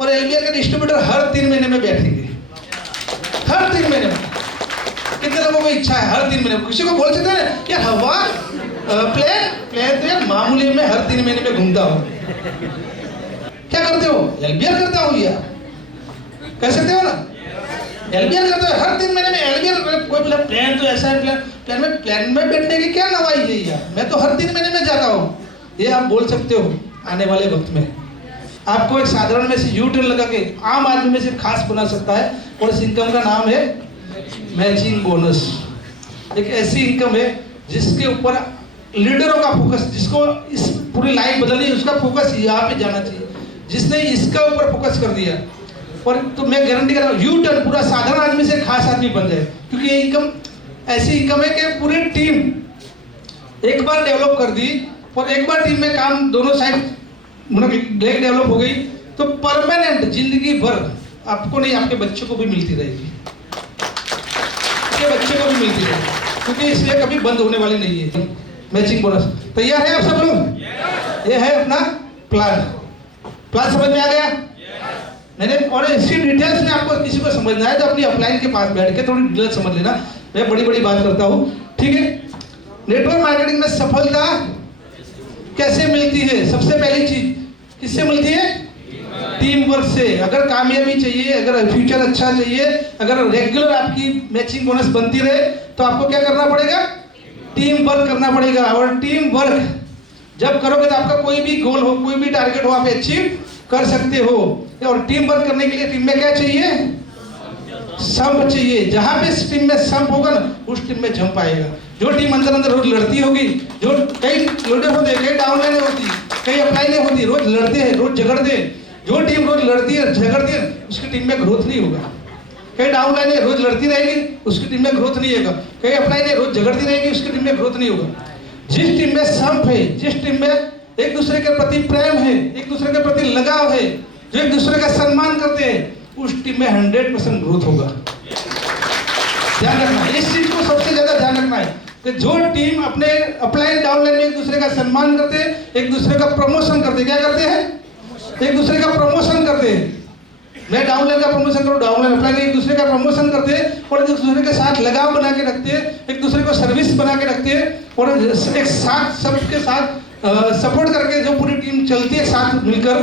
और एलबीआर के डिस्ट्रीब्यूटर हर 3 महीने में बैठेंगे, हर 3 महीने में। कितने लोगों को इच्छा है हर 3 महीने? किसी को बोल सकते हैं यार हवा प्लेन तो यार मामूली में हर 3 महीने में घूमता हूं। क्या करते हो? एलबीआर करता हूं यार, कह सकते हो ना, एलबीआर करता है हर 3 महीने में। एलबीआर कोई बोला प्लान तो ऐसा है, प्लान में बैठने की क्या नवाई है यार, मैं तो हर 3 महीने में जाता हूँ, ये आप बोल सकते हो आने वाले वक्त में। आपको एक साधारण में से यू टर्न लगा के आम आदमी में से खास बना सकता है, और इस इनकम का नाम है मैचिंग बोनस। एक ऐसी इनकम है जिसके ऊपर लीडरों का फोकस, जिसको इस पूरी लाइफ बदलनी है उसका फोकस यहाँ पे जाना चाहिए, जिसने इसका ऊपर फोकस कर दिया, और तो मैं गारंटी कर रहा हूँ यू टर्न पूरा साधारण आदमी से खास आदमी बन जाए। क्योंकि ये इनकम ऐसी इनकम है कि पूरी टीम एक बार डेवलप कर दी, और एक बार टीम में काम दोनों साइड मतलब डेवलप हो गई, तो परमानेंट जिंदगी भर आपको नहीं, आपके बच्चों को भी मिलती रहेगी, आपके बच्चे को भी मिलती रहेगी, क्योंकि इसलिए कभी बंद होने वाली नहीं है मैचिंग बोनस। तैयार है आप सब लोग? ये है अपना प्लान समझ में आ गया? मैंने और इसी डिटेल्स में आपको किसी को समझना है तो अपनी अपलाइन के पास बैठ के थोड़ी डिटेल समझ लेना, मैं बड़ी बात करता हूँ, ठीक है? नेटवर्क मार्केटिंग में सफलता कैसे मिलती है? सबसे पहली चीज किससे मिलती है? टीम वर्क से। अगर कामयाबी चाहिए, अगर फ्यूचर अच्छा चाहिए, अगर रेगुलर आपकी मैचिंग बोनस बनती रहे, तो आपको क्या करना पड़ेगा? टीम वर्क करना पड़ेगा। और टीम वर्क जब करोगे तो आपका कोई भी गोल हो, कोई भी टारगेट हो, आप अचीव कर सकते हो। और टीम वर्क करने के लिए टीम में क्या चाहिए? संप चाहिए। जहां पे टीम में संप होगा ना, उस टीम में जंप आएगा। जो टीम अंदर अंदर रोज लड़ती होगी, जो कई लोडे होते हैं, कई डाउनलाइन होती, कई अपलाइन होती, रोज लड़ते हैं, रोज झगड़ते हैं, जो टीम रोज लड़ती है झगड़ती है, उसकी टीम में ग्रोथ नहीं होगा। कई डाउनलाइन है, रोज लड़ती रहेगी, उसकी टीम में ग्रोथ नहीं होगा। कई अपलाइन है, रोज झगड़ती रहेगी, उसकी टीम में ग्रोथ नहीं होगा। जिस टीम में संप है, जिस टीम में एक दूसरे के प्रति प्रेम है, एक दूसरे के प्रति लगाव है, जो एक दूसरे का सम्मान करते हैं, उस टीम में 100% ग्रोथ होगा। ध्यान रखना है, इस चीज को सबसे ज्यादा ध्यान रखना है कि जो टीम अपने अपलाइन डाउनलाइन में एक दूसरे का सम्मान करते हैं, एक दूसरे का प्रमोशन करते हैं, क्या करते हैं? एक दूसरे का प्रमोशन करते हैं। मैं डाउनलाइन का प्रमोशन करूँ, डाउनलाइन अपलाइन एक दूसरे का प्रमोशन करते हैं और एक दूसरे के साथ लगाव बना के रखते हैं, एक दूसरे को सर्विस बना के रखते हैं और एक साथ सबके साथ सपोर्ट करके जो पूरी टीम चलती है साथ मिलकर,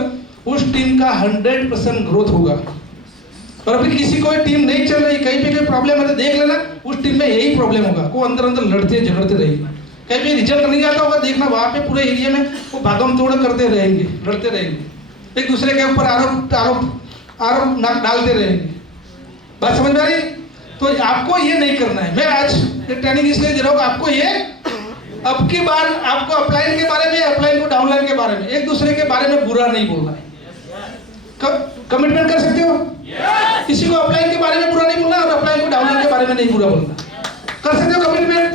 उस टीम का 100% ग्रोथ होगा। और अभी किसी कोई टीम नहीं चल रही, कहीं पे कोई प्रॉब्लम है तो देख लेना, उस टीम में यही प्रॉब्लम होगा। वो अंदर अंदर लड़ते झगड़ते रहेंगे, कहीं पे रिजल्ट नहीं आता होगा, देखना वहां पे पूरे एरिया में वो भागम तोड़ करते रहेंगे, लड़ते रहेंगे, एक दूसरे के ऊपर आरोप डालते रहेंगे। बात समझ में आ रही? तो आपको ये नहीं करना है। मैं आज ट्रेनिंग इसलिए दे रहा हूँ, आपको ये अब की बार आपको अपलाइन के बारे में, अपलाइन को डाउनलाइन के बारे में, एक दूसरे के बारे में बुरा नहीं बोलना है। कमिटमेंट कर सकते हो? किसी को अपलाइन के बारे में बुरा नहीं बोलना और अपलाइन को डाउनलाइन के बारे में नहीं बुरा बोलना। कर सकते हो कमिटमेंट?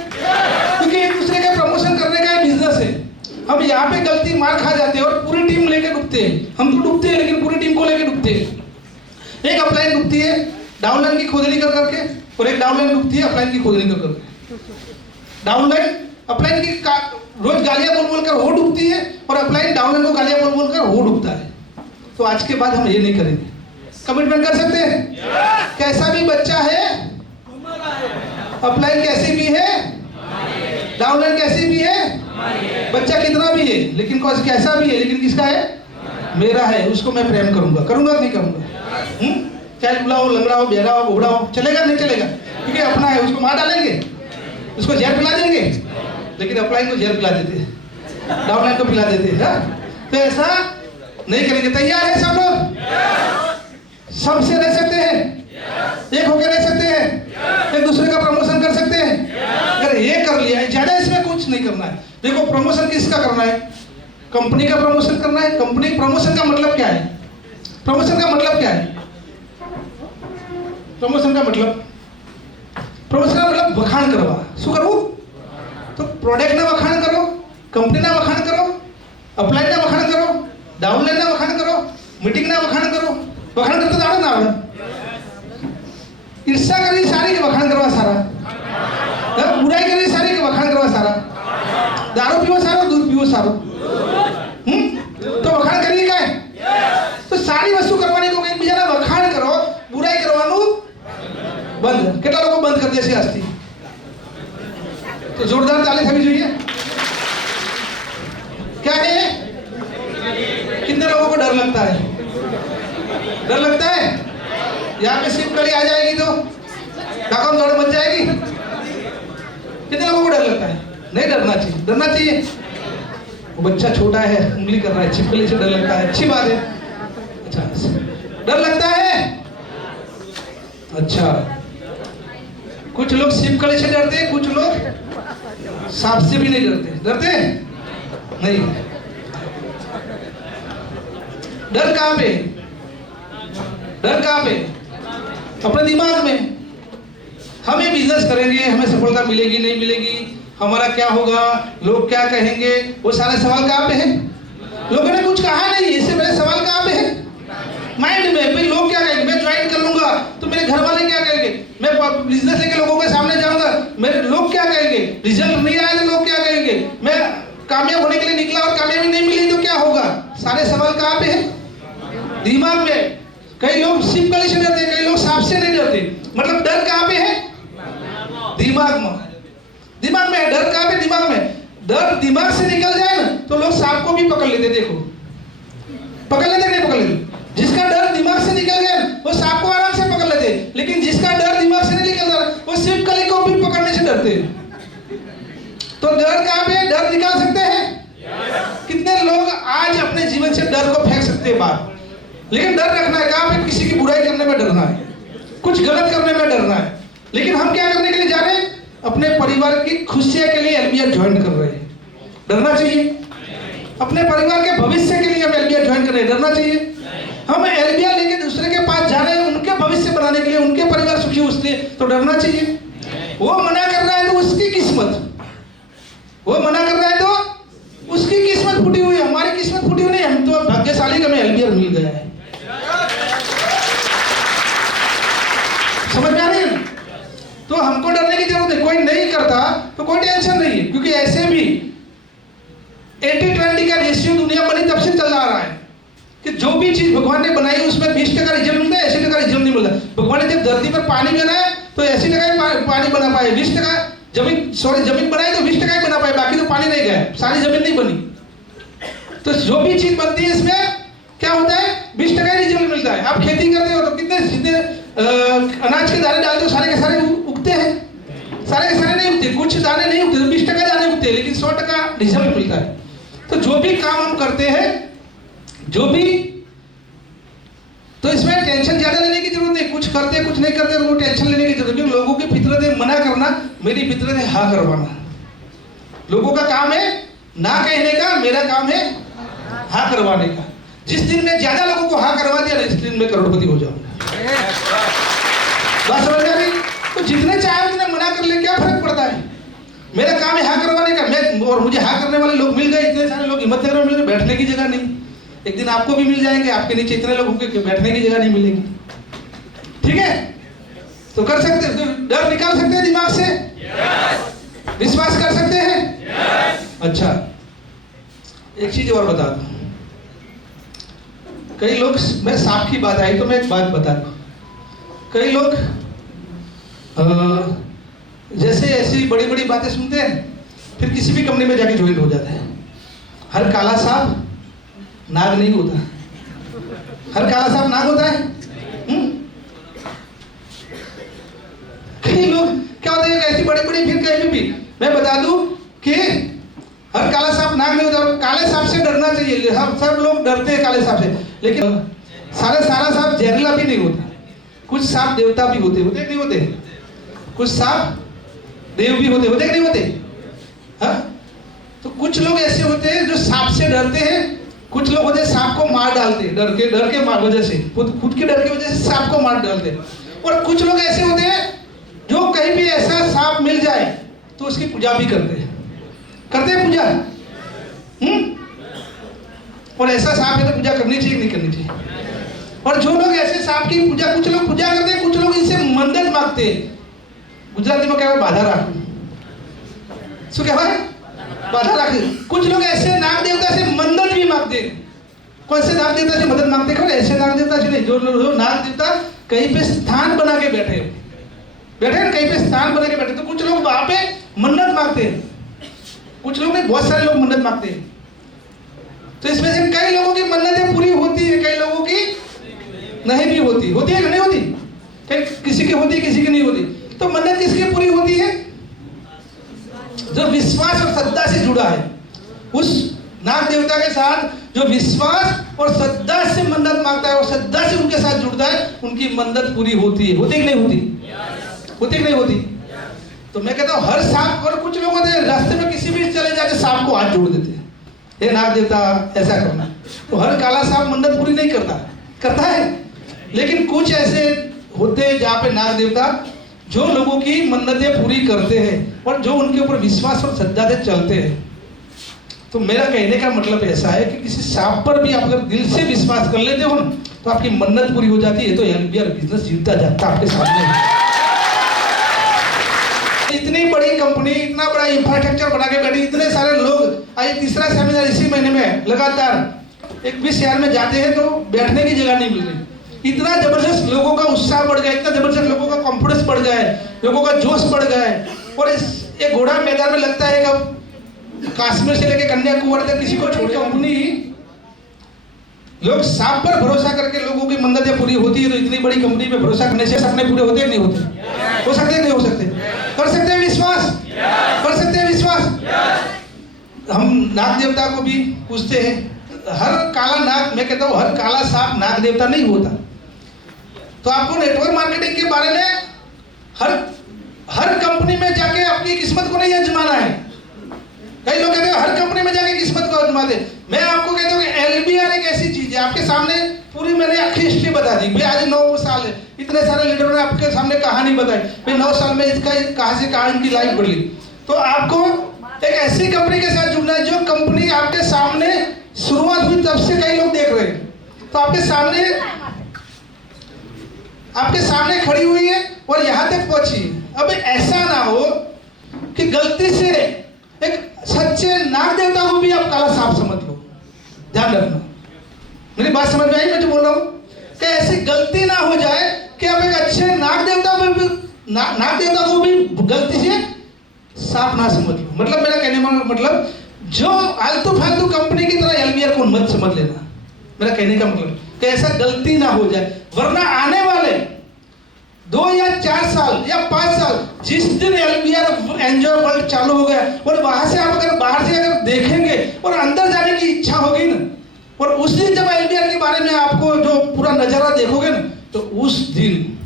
क्योंकि एक दूसरे का प्रमोशन करने का बिजनेस है। हम यहाँ पे गलती मार खा जाते हैं और पूरी टीम लेके डूबते हैं। हम तो डूबते हैं लेकिन पूरी टीम को लेके डूबते हैं। एक अपलाइन डूबती है डाउनलाइन की खोजनी कर करके और एक डाउनलाइन डूबती है अपलाइन की खोजनी कर करके। डाउनलाइन अपलाइन की रोज गालियां बोल बोल कर वो डूबती है और अपलाइन डाउनलाइन को गालियां बोल बोल कर वो डूबता है। तो आज के बाद हम ये नहीं करेंगे। कमिटमेंट कर सकते हैं? कैसा भी बच्चा है, अपलाइन कैसी भी है, डाउनलाइन कैसी भी है, बच्चा कितना भी है लेकिन कैसा भी है लेकिन किसका है? मेरा है। उसको मैं प्रेम करूंगा, करूंगा नहीं करूंगा? चाहे बुला हो, लंगड़ा हो, बेहरा हो, बोबड़ा हो, चलेगा नहीं चलेगा? क्योंकि अपना है। उसको मार डालेंगे, उसको जहर पिला देंगे, लेकिन अपलाइन को जहर पिला देते हैं, डाउनलाइन को पिला देते हैं। तो ऐसा नहीं करेंगे। तैयार है सब लोग? सबसे रह सकते हैं, एक होकर रह सकते हैं, एक दूसरे का प्रमोशन कर सकते हैं। अगर ये कर लिया है, ज्यादा इसमें कुछ नहीं करना है। देखो प्रमोशन किसका करना है? कंपनी का प्रमोशन करना है। कंपनी प्रमोशन का मतलब क्या है? प्रमोशन का मतलब क्या है? प्रमोशन का मतलब वखाण करवा। શું કરવું? તો પ્રોડક્ટ ના વખાણ કરો, કંપની ના વખાણ કરો, અપલાઇન ના વખાણ કરો, ડાઉનલાઇન ના વખાણ કરો, મીટિંગ ના વખાણ કરો। વખાણ કરતા તો આવડે ના આવડે? ઈર્ષા કરી સારી કે વખાણ કરવા સારા? બુરાઈ કરી સારી કે વખાણ કરવા સારા? દારૂ પીવો સારો, દૂધ પીવો સારો? તો વખાણ કરીએ કાંઈ? તો સારી વસ્તુ કરવાની તો એકબીજાના વખાણ કરો, બુરાઈ કરવાનું બંધ। કેટલા લોકો બંધ કરી દેશે આજથી? तो जोरदार ताली सभी જોઈએ। क्या है? कितने लोगों को डर लगता है? डर लगता है? यहाँ पे सिर्फ कड़ी आ जाएगी तो भागम दौड़ मच जाएगी। कितने लोगों को डर लगता है? नहीं डरना चाहिए, डरना चाहिए। वो बच्चा छोटा है, उंगली कर रहा है, छिपकली से डर लगता है, अच्छी बात है। अच्छा, डर लगता है? अच्छा, कुछ लोग छिपकली से डरते हैं, कुछ लोग सांप से भी नहीं डरते। डरते हैं? नहीं। डर कहां पे? डर कहां पे? अपने दिमाग में। हम ये बिजनेस करेंगे, हमें सफलता मिलेगी नहीं मिलेगी, हमारा क्या होगा, लोग क्या कहेंगे, वो सारे सवाल कहां पे है? लोगों ने कुछ कहा नहीं, इससे मेरे सवाल कहां पे है? माइंड में। भाई लोग क्या कहेंगे? मैं ज्वाइन कर लूंगा तो मेरे घर वाले क्या कहेंगे? मैं बिजनेस लेके लोगों के सामने जाऊंगा, मेरे लोग क्या कहेंगे? रिजल्ट नहीं आया तो लोग क्या कहेंगे? मैं कामयाब होने के लिए निकला और कामयाबी नहीं मिली तो क्या होगा? सारे सवाल कहां पे है? दिमाग में। कई लोग छिपकली से डरते, कई लोग सांप से नहीं डरते। मतलब डर कहां पे है? दिमाग में। दिमाग में। डर कहां पे? दिमाग में। डर दिमाग से निकल जाए ना तो लोग सांप को भी पकड़ लेते। देखो, पकड़ लेते नहीं पकड़ लेते? जिसका डर दिमाग से निकल गया वो सांप को आराम से पकड़ लेते, लेकिन जिसका डर दिमाग से नहीं निकलता वो छिपकली को भी पकड़ने से डरते। तो डर कहां पे? डर निकाल सकते हैं? कितने लोग आज अपने जीवन से डर को फेंक सकते हैं बाहर, लेकिन डर रखना है कहाँ पे? किसी की बुराई करने में डरना है, कुछ गलत करने में डरना है। लेकिन हम क्या करने के लिए जा रहे हैं? अपने परिवार की खुशियों के लिए एलबीआर ज्वाइन कर रहे हैं। डरना चाहिए? अपने परिवार के भविष्य के लिए हम एलबीआर ज्वाइन कर रहे हैं, डरना चाहिए? हम एलबीआर लेके दूसरे के पास जा रहे हैं उनके भविष्य बनाने के लिए, उनके परिवार सुखी हो उसके लिए, तो डरना चाहिए? वो मना कर रहा है तो उसकी किस्मत, वो मना कर रहा है तो उसकी किस्मत फूटी हुई है, हमारी किस्मत फूटी हुई नहीं। हम तो भाग्यशाली कि हमें एलबीआर मिल गया है। समझ में आ रही है? तो हमको डरने की जरूरत है। कोई नहीं करता तो कोई टेंशन नहीं है, क्योंकि ऐसे भी 80-20 का रेशियो दुनिया बनी तब से चल रहा है कि जो भी चीज भगवान ने बनाई उसमें 20% रिजल्ट मिलता है, 80% रिजल्ट नहीं मिलता। भगवान ने जब धरती पर पानी बनाया तो 80% पानी बना पाए, 20% जमीन बनाई तो 20% ही बना पाए, बाकी तो पानी नहीं गया, सारी जमीन नहीं बनी। तो जो भी चीज बनती है इसमें क्या होता है? 20% रिजल्ट मिलता है। आप खेती करते हो तो कितने सीधे अनाज के दाने डालते हो, सारे के सारे उगते हैं? सारे के सारे नहीं उगते, कुछ दाने नहीं उगते, तो 20% दाने उगते हैं, लेकिन 100% रिजल्ट मिलता है। तो जो भी काम हम करते हैं, जो भी, तो इसमें टेंशन ज्यादा लेने की जरूरत नहीं। कुछ करते कुछ नहीं करते तो वो टेंशन लेने की जरूरत नहीं। लोगों की फितरत है मना करना, मेरी फितरत है हाँ करवाना। लोगों का काम है ना कहने का, मेरा काम है हाँ करवाने का। जिस दिन मैं ज्यादा लोगों को हाँ करवा दिया, इस दिन मैं करोड़पति हो जाऊंगा। बात समझ आ रही? तो जितने चाहे उतने मना कर ले, क्या फर्क पड़ता है? मेरा काम है हाँ करवाने का। मैं और मुझे हाँ करने वाले लोग मिल गए, इतने सारे लोग हिम्मत नगर में मिल गए, बैठने की जगह नहीं। एक दिन आपको भी मिल जाएंगे, आपके नीचे इतने लोगों के बैठने की जगह नहीं मिलेगी। ठीक है? तो कर सकते हैं, तो डर निकाल सकते हैं दिमाग से? विश्वास कर सकते हैं? अच्छा, एक चीज और बता दूं। कई लोग, मैं सांप की बात आई तो मैं एक बात बता दूं। कई लोग जैसे ऐसी बड़ी बड़ी बातें सुनते हैं, फिर किसी भी कंपनी में जाके ज्वाइन हो जाते हैं। हर काला सांप नाग नहीं होता। हर काला सांप नाग होता है? कई लोग क्या होते हैं, ऐसी बड़ी बड़ी, फिर कहीं भी मैं बता दूं कि हर काला सांप नाग नहीं होता। काले सांप से डरना चाहिए, हम सब लोग डरते हैं काले सांप से, लेकिन सारा सांप जहरीला भी नहीं होता। कुछ सांप देवता भी होते कि नहीं होते? कुछ सांप देव भी होते कि नहीं होते? हाँ? तो कुछ लोग ऐसे होते हैं जो सांप से डरते हैं, कुछ लोग होते हैं सांप को मार डालते हैं, डर के वजह से, खुद के डर की वजह से सांप को मार डालते हैं। और कुछ लोग ऐसे होते हैं जो कहीं भी ऐसा सांप मिल जाए तो उसकी पूजा भी करते हैं पूजा। और ऐसा सांप है तो पूजा करनी चाहिए नहीं करनी चाहिए? और जो लोग ऐसे सांप की पूजा, कुछ लोग पूजा करते हैं, कुछ लोग इनसे मदद मांगते हैं। गुजराती में क्या है? बाधा राख। શું કહેવાય? बाधा राख। कुछ लोग ऐसे नाग देवता से मदद भी मांगते हैं। कौन से नाग देवता से मदद मांगते हैं? ऐसे नाग देवता से नहीं, जो नाग देवता कहीं पे स्थान बना के बैठे ना, कहीं पे स्थान बना के बैठे, तो कुछ लोग वहां पे मन्नत मांगते हैं। कुछ लोग नहीं, बहुत सारे लोग मन्नत मांगते हैं। तो इसमें से कई लोगों की मन्नतें पूरी होती है, कई लोगों की नहीं भी होती है कि नहीं होती? किसी की होती है, किसी की नहीं होती। तो मन्नत किसकी पूरी होती है? जो विश्वास और श्रद्धा से जुड़ा है। उस नाग देवता के साथ जो विश्वास और श्रद्धा से मन्नत मांगता है और श्रद्धा से उनके साथ जुड़ता है, उनकी मन्नत पूरी होती है। होती कि नहीं होती? होती कि नहीं होती? तो मैं कहता हूँ हर सांप, और कुछ लोग होते हैं रास्ते में किसी भी चले जाके सांप को हाथ जोड़ देते हैं, हे नाग देवता ऐसा करना। तो हर काला सांप मन्नत पूरी नहीं करता है। लेकिन कुछ ऐसे होते हैं जहाँ पे नाग देवता जो लोगों की मन्नतें पूरी करते हैं और जो उनके ऊपर विश्वास और श्रद्धा से चलते हैं। तो मेरा कहने का मतलब ऐसा है कि किसी सांप पर भी आप अगर दिल से विश्वास कर लेते हो ना, तो आपकी मन्नत पूरी हो जाती है। तो एलबीआर बिजनेस जीतता जाता आपके सामने। इतनी बड़ी कंपनी, इतना बड़ा इंफ्रास्ट्रक्चर बना के बैठी, इतने सारे लोग। आज तीसरा सेमिनार इसी महीने में लगातार एक भी शहर में जाते हैं तो बैठने की जगह नहीं मिल रही। इतना जबरदस्त लोगों का उत्साह बढ़ गया, इतना जबरदस्त लोगों का कॉन्फिडेंस बढ़ गया है, लोगों का जोश बढ़ गया है। और एक घोड़ा मैदान में लगता है कि कश्मीर से लेकर कन्याकुमारी तक किसी को छोड़ कंपनी, लोग सांप पर भरोसा करके लोगों की मन्नतें पूरी होती है। तो इतनी बड़ी कंपनी पे भरोसा करने से सपने पूरे होते नहीं होते? हो सकते नहीं हो सकते? कर सकते हैं विश्वास? कर सकते हैं विश्वास? हम नाग देवता को भी पूजते हैं। हर काला नाग, मैं कहता हूँ हर काला सांप नाग देवता नहीं होता। तो आपको नेटवर्क मार्केटिंग के बारे में हर कंपनी में जाके अपनी किस्मत को नहीं आजमाना है। कई लोग कहते हैं हर कंपनी में जाके किस्मत को आजमा दे। मैं आपको कहता हूँ कि LBR एक ऐसी चीज है, आपके सामने पूरी मैंने आखिरी हिस्ट्री बता दी। भाई आज 9 साल है, इतने सारे लीडरों ने आपके सामने कहानी बताई, भाई 9 साल में इसका कहाँ से कहाँ इनकी लाइफ बदली। तो आपको एक ऐसी कंपनी के साथ जुड़ना है जो कंपनी आपके सामने शुरुआत हुई तब से कई लोग देख रहे हैं। तो आपके सामने खड़ी हुई है और यहाँ तक पहुंची है। अब ऐसा ना हो कि गलती से एक सच्चे नाग देवता को भी आप काला सांप समझ लो। ध्यान रखना, मेरी बात समझ में आई मैं जो बोल रहा हूँ? कि ऐसी गलती ना हो जाए कि आप एक अच्छे नाग देवता को भी गलती से सांप ना समझ लो। मतलब मेरा कहने का मतलब जो आलतू फालतू कंपनी की तरह LBR को मत समझ लेना। मेरा कहने का मतलब कि ऐसा गलती ना हो जाए, वरना आने वाले 2 या 4 साल या 5 साल जिस दिन LBR एंजॉय वर्ल्ड चालू हो गया और वहां से आप अगर बाहर से अगर देखेंगे और अंदर जाने की इच्छा होगी ना, और उस दिन जब LBR के बारे में आपको जो पूरा नजारा देखोगे ना, तो उस दिन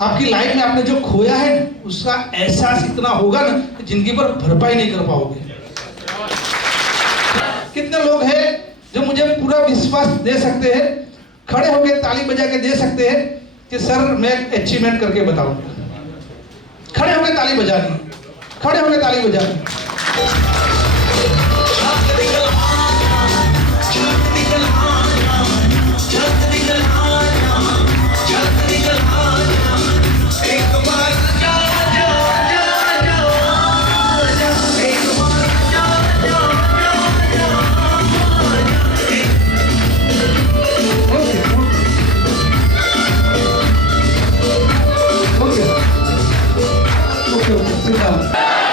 आपकी लाइफ में आपने जो खोया है उसका एहसास इतना होगा ना कि जिंदगी पर भरपाई नहीं कर पाओगे। कितने लोग हैं जो मुझे पूरा विश्वास दे सकते हैं, खड़े होकर ताली बजा के दे सकते हैं कि सर मैं अचीवमेंट करके बताऊंगा। खड़े होकर ताली बजानी, खड़े होकर ताली बजानी।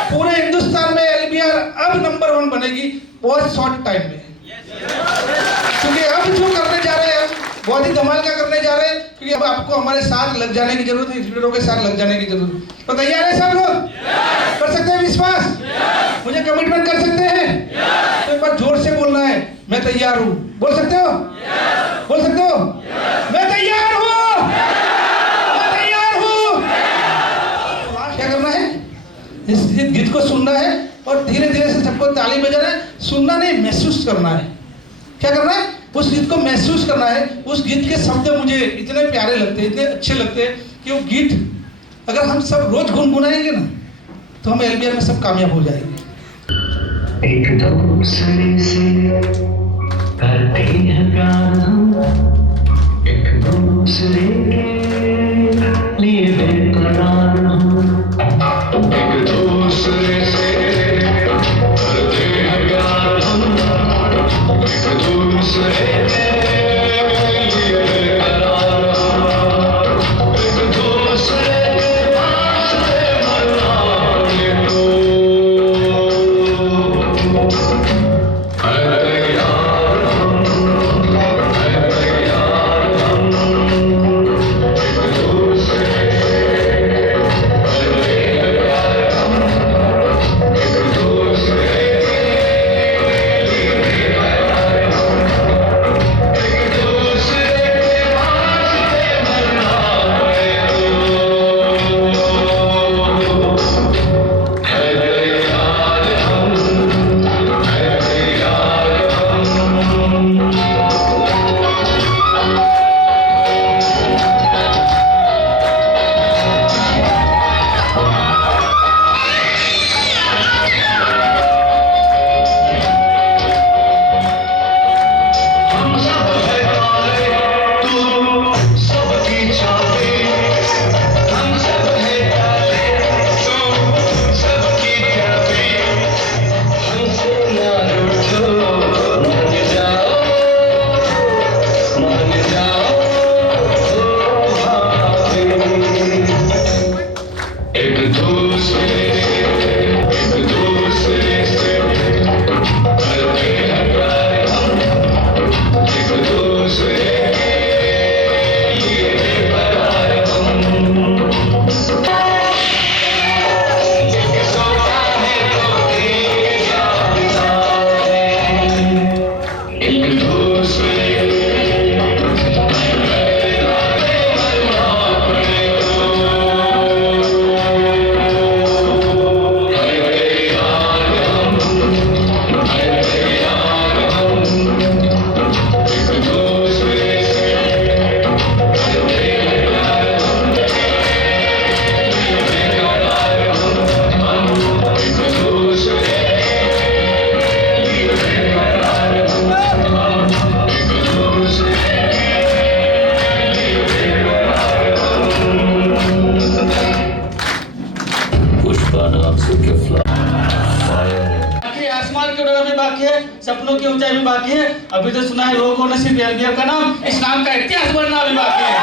पूरे हिंदुस्तान में LBR अब नंबर 1 बनेगी बहुत शॉर्ट टाइम में, क्योंकि अब जो करने जा रहे हैं बहुत ही धमाल का करने जा रहे हैं। क्योंकि अब आपको हमारे साथ लग जाने की जरूरत है, लीडरों के साथ लग जाने की जरूरत है। तो तैयार है सब लोग? कर सकते हैं विश्वास? मुझे कमिटमेंट कर सकते हैं? तो एक बार जोर से बोलना है, मैं तैयार हूँ। बोल सकते हो? बोल सकते हो? मैं तैयार हूँ। क्या करना है? इस गीत को सुनना है और धीरे धीरे से सबको ताली बजाना है। सुनना नहीं, महसूस करना है। क्या करना है? उस गीत को महसूस करना है। उस गीत के शब्द मुझे इतने प्यारे लगते हैं, इतने अच्छे लगते हैं कि वो गीत अगर हम सब रोज गुनगुनाएंगे ना तो हम LBR में सब कामयाब हो जाएंगे। एक दूसरे से करते हैं प्यार हम, एक दूसरे के लिए बेकरार हम, एक दूसरे से करते हैं प्यार हम, एक दूसरे के लिए बेकरार हम, एक दूसरे के वास्ते मरने को है तैयार हम, है तैयार हम। बाकी है, सपनों की ऊंचाई भी बाकी है। अभी तो सुना है लोगों ने सिर्फ एलबीआर का नाम, इस नाम का इतिहास बनना भी बाकी है।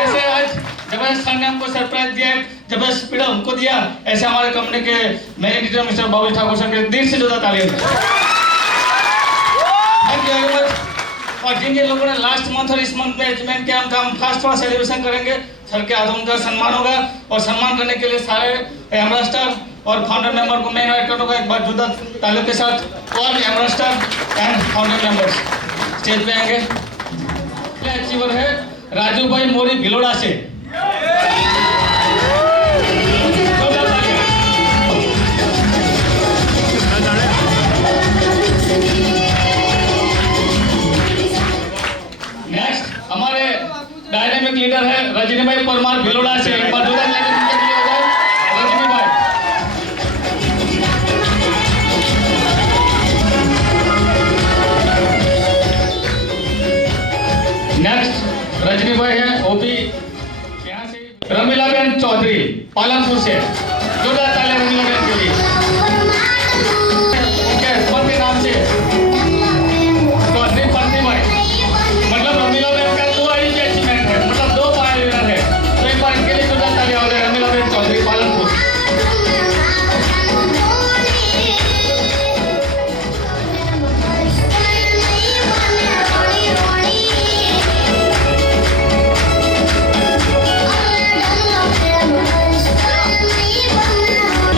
ऐसे आज जबरदस्त सर ने हमको सरप्राइज दिया, जबरदस्त स्पीड हमको दिया। ऐसे हमारे कंपनी के मैनेजर मिस्टर बाबू ठाकुर सर के दिल से जोरदार तालियां। Thank you very much. और जिन जिन लोगों ने लास्ट मंथ और इस मंथ में अचीवमेंट किया उनका हम खास थोड़ा सेलिब्रेशन करेंगे। सर के हाथों उनका सम्मान होगा और सम्मान करने के लिए सारे एम्बेसडर और फाउंडर मेंबर को मैं इनवाइट करूंगा एक बार जोरदार तालियों के साथ। और ambassador and founder members stage पे आएंगे। पहले अचीवर है राजू भाई मोरी भिलोड़ा से। नेक्स्ट हमारे डायनेमिक लीडर है रजनी भाई परमार भिलोड़ा से। एक बार जोरदार तालियां उनके लिए हो जाए। रजनी भाई नेक्स्ट रजनी भाई है ओपी यहाँ से। रमीला बेन चौधरी पालनपुर से। जोरदार तालियां रमीला बेन के लिए। उनके हस्बैंड के नाम से चौधरी पत्नी भाई। मतलब रमीला बेन का 2 आई की अचीवमेंट है, मतलब 2 पाए विनर है। तो एक बार इनके लिए जोरदार तालियां हो जाए। रमीला बेन चौधरी पालनपुर।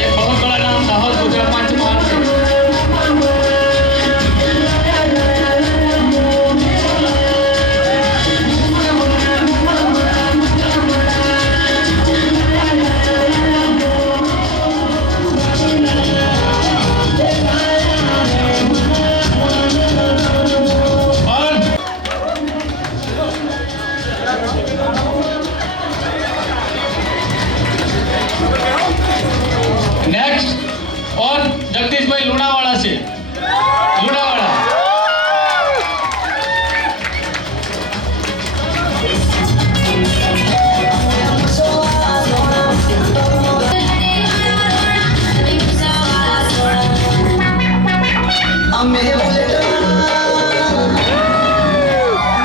एक बहुत बड़ा नाम दाहोद गुजरात पंचमहाल से। और नेक्स्ट और जगदीश भाई लुणावाड़ा से। लुणावाड़ा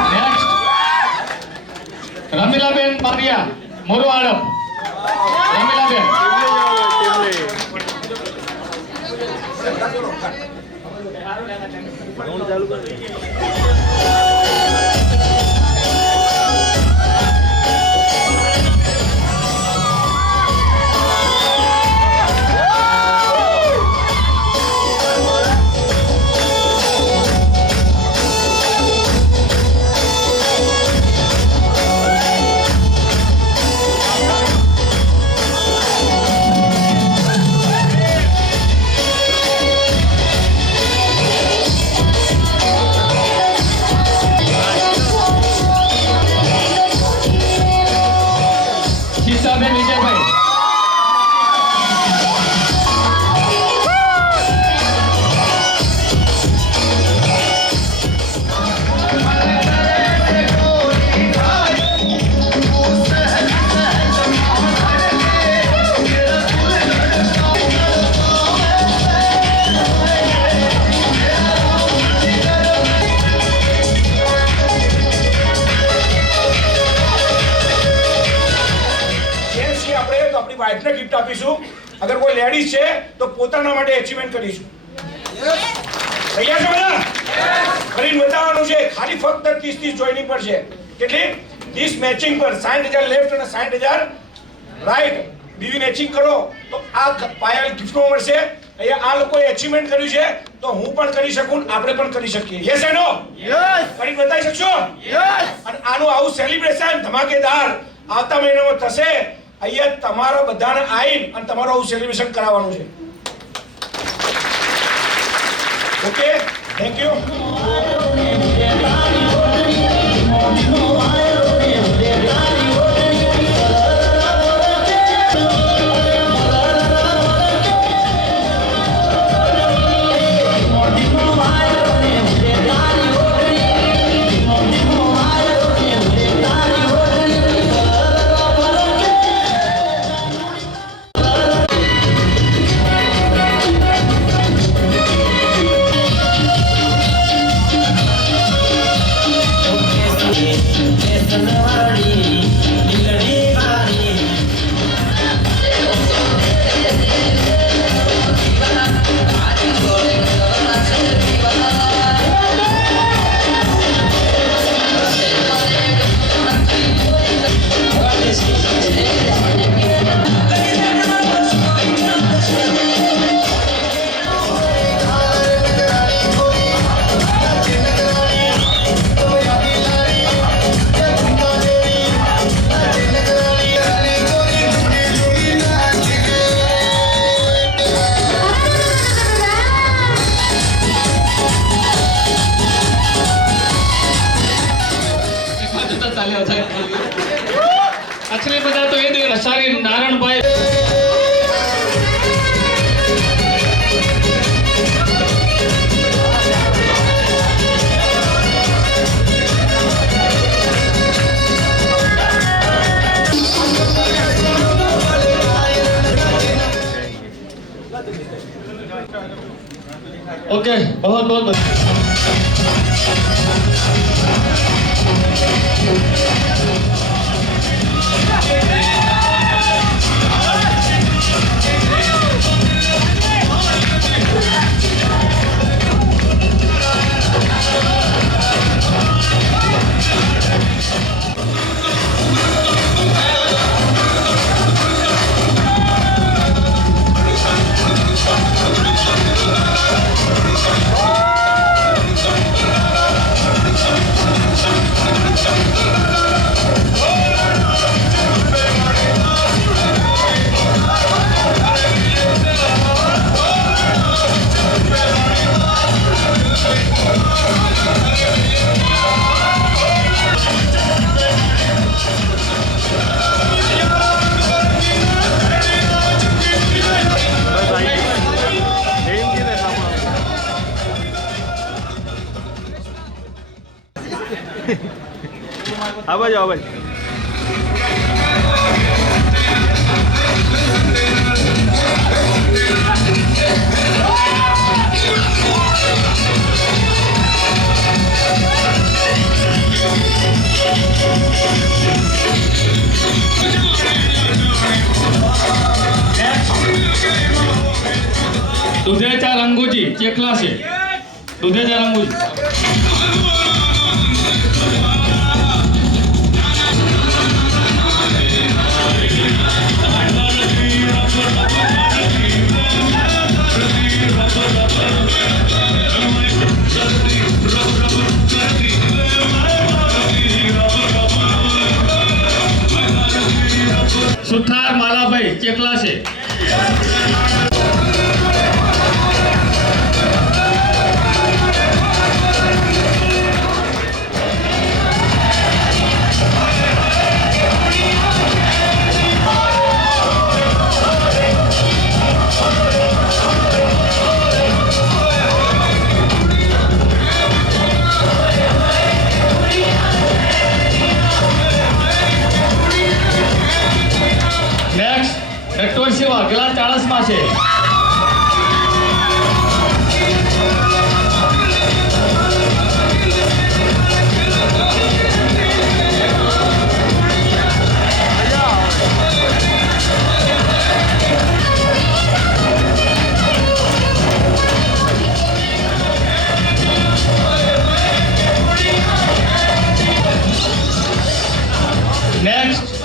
नेक्स्ट रमीला बेन पारिया मोरवाड़म। रमीला बेन शीशा में विजय भाई। આપણી વાઇફને ગિફ્ટ આપીશું. અગર કોઈ લેડીઝ છે તો પોતાના માટે અચીવમેન્ટ કરીશું. તૈયાર છો બધા? કરીને બતાવવાનું છે. ખાલી ફક્ત 30 જોઈનિંગ પર છે. કેટલી? 30 મેચિંગ પર 60,000 લેફ્ટ અને 60,000 રાઈટ. બીવી મેચિંગ કરો તો આ પાયલ ગિફ્ટમાં મળશે. અહીંયા આ લોકોએ અચીવમેન્ટ કર્યું છે તો હું પણ કરી શકું, આપણે પણ કરી શકીએ. Yes and no? યસ. કરીને બતાવી શકશો? યસ. અને આનું આવું સેલિબ્રેશન ધમાકેદાર આવતા મહિનામાં થશે. અહીંયા તમારા બધાને આવીને અને તમારું આવું સેલિબ્રેશન કરાવવાનું છે. Okay, thank you. अच्छा नहीं बता तो ये देख सारी नारायण भाई ओके बहुत बहुत आवाज आवाज दुधाच्या रंगोजी चेकला से दुधाच्या रंगोजी सुथार मालाभाई चेकला से नेक्स्ट डॉक्टर शिवा गेला 40 मासे नेक्स्ट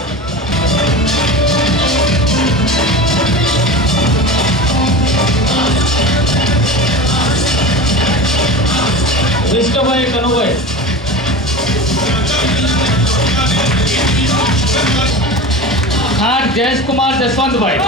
विष्णुभाई कनुभाई खाट जयेश कुमार जसवंत भाई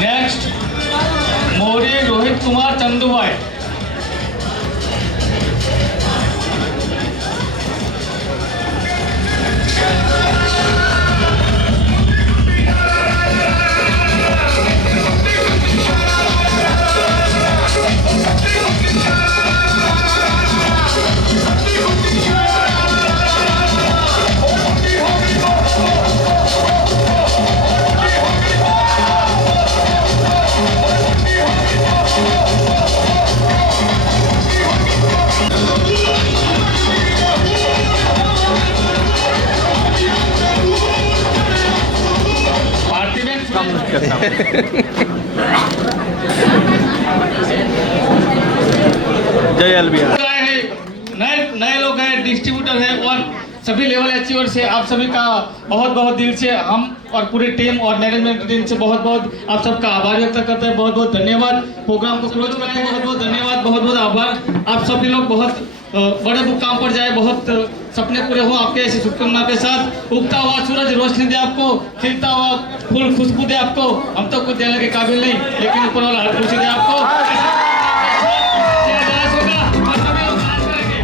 नेक्स्ट मोरी रोहित कुमार चंदू भाई जय अलबिया नए लोग हैं डिस्ट्रीब्यूटर है और सभी लेवल अचीवर्स है आप सभी का बहुत बहुत दिल से हम और पूरी टीम और मैनेजमेंट टीम से बहुत बहुत आप सबका आभार व्यक्त करते हैं बहुत बहुत धन्यवाद प्रोग्राम को क्लोज करते हैं बहुत बहुत धन्यवाद बहुत बहुत आभार आप सभी लोग बहुत बड़े मुकाम पर जाए, बहुत सपने पूरे हो आपके, ऐसी शुभकामना के साथ। उगता हुआ सूरज रोशनी दे आपको, खिलता हुआ फूल खुशबू दे आपको। हम तो कुछ देने के काबिल नहीं, लेकिन ऊपर वाला हर खुशी दे आपको। जयदास होगा और सभी लोग डांस करेंगे।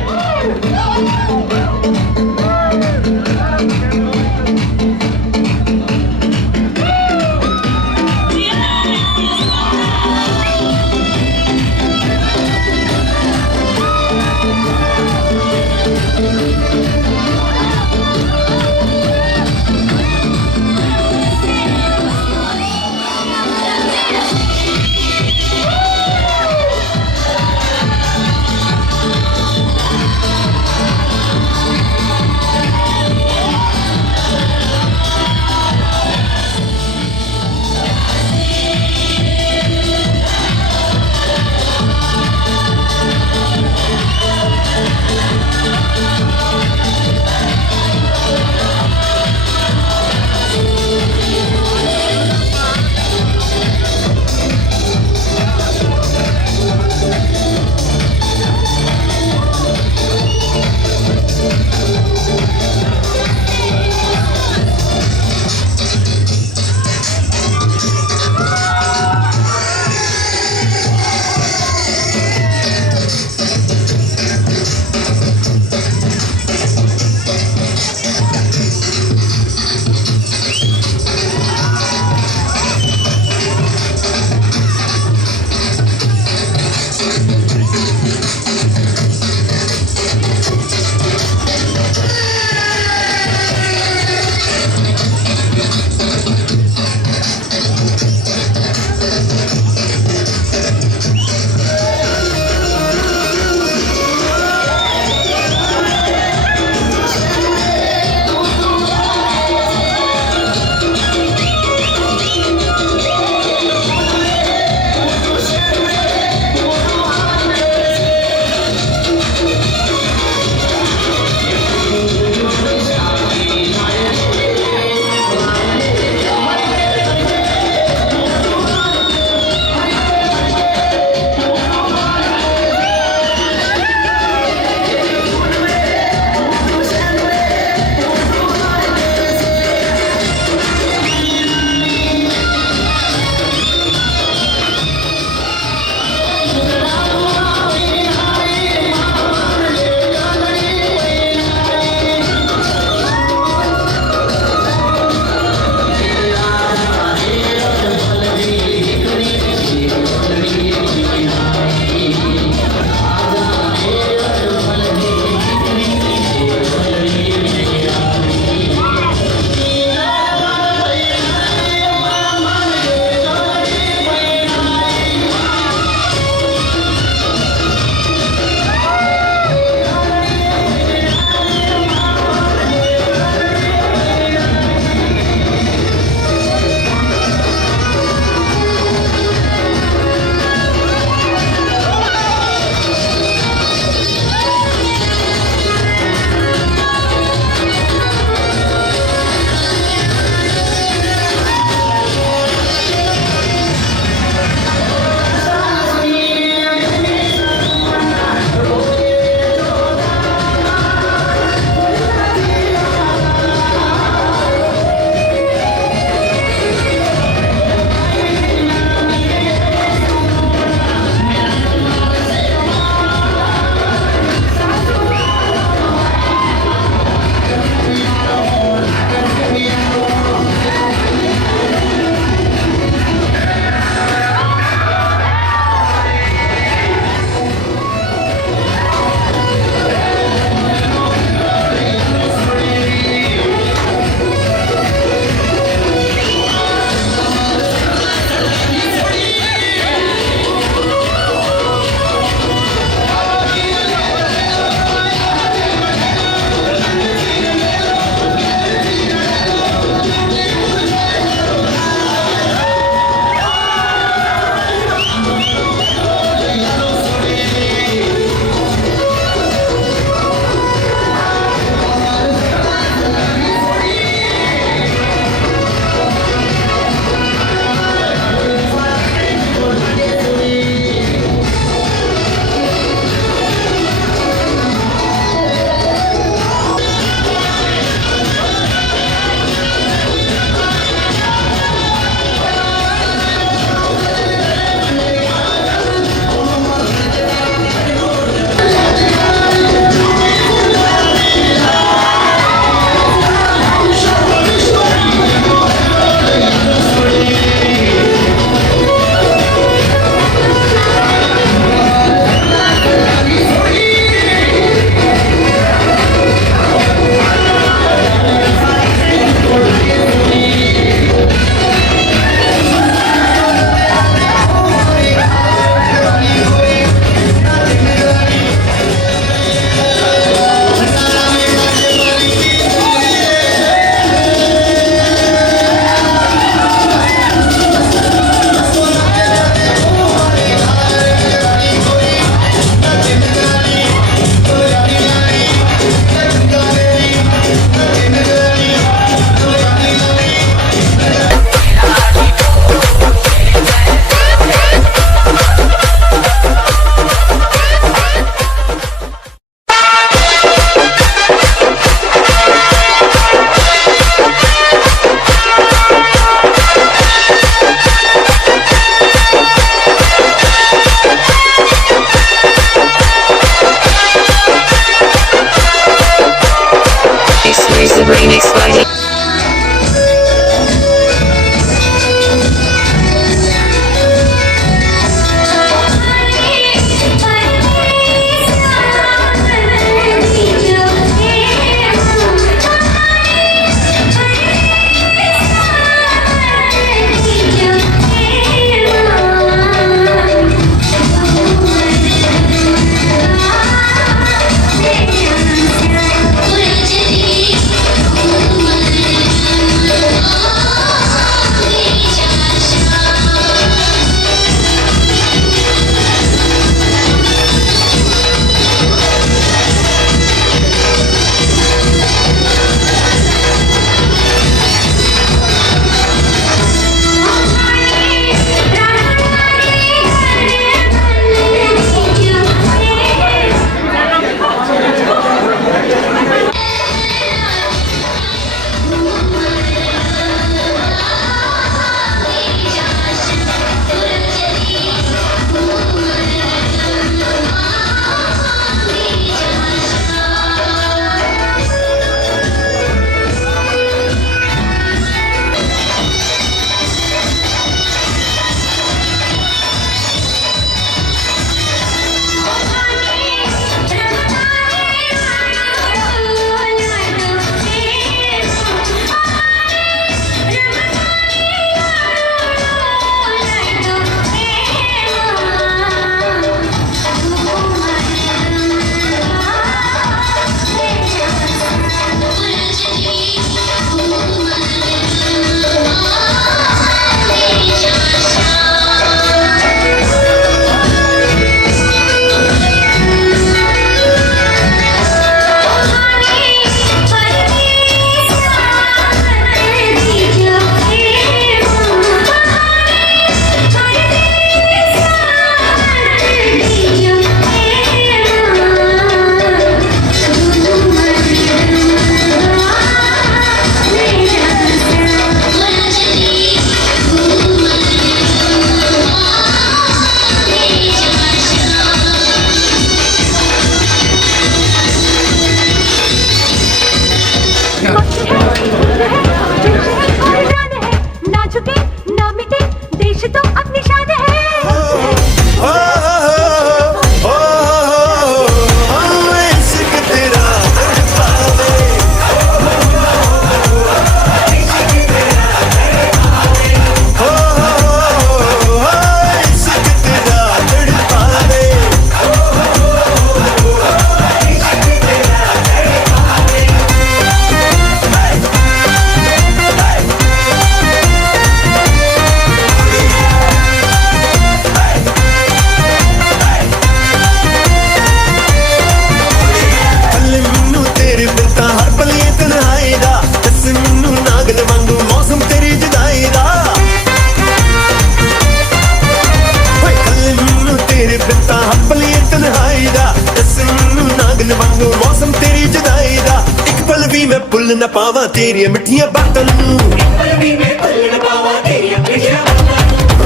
भी मैं भुल न पावा तेरिया मिठियां बातां नूं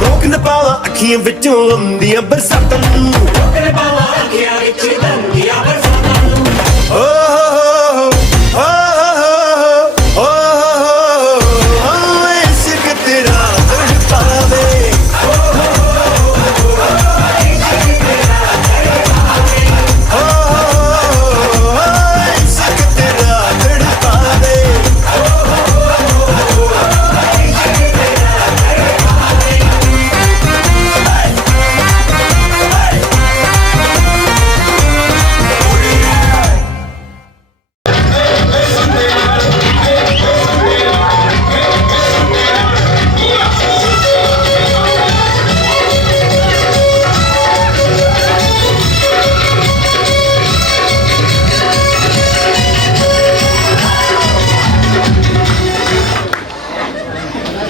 रोक न पावा अखियां विचों आउंदियां बरसातां नूं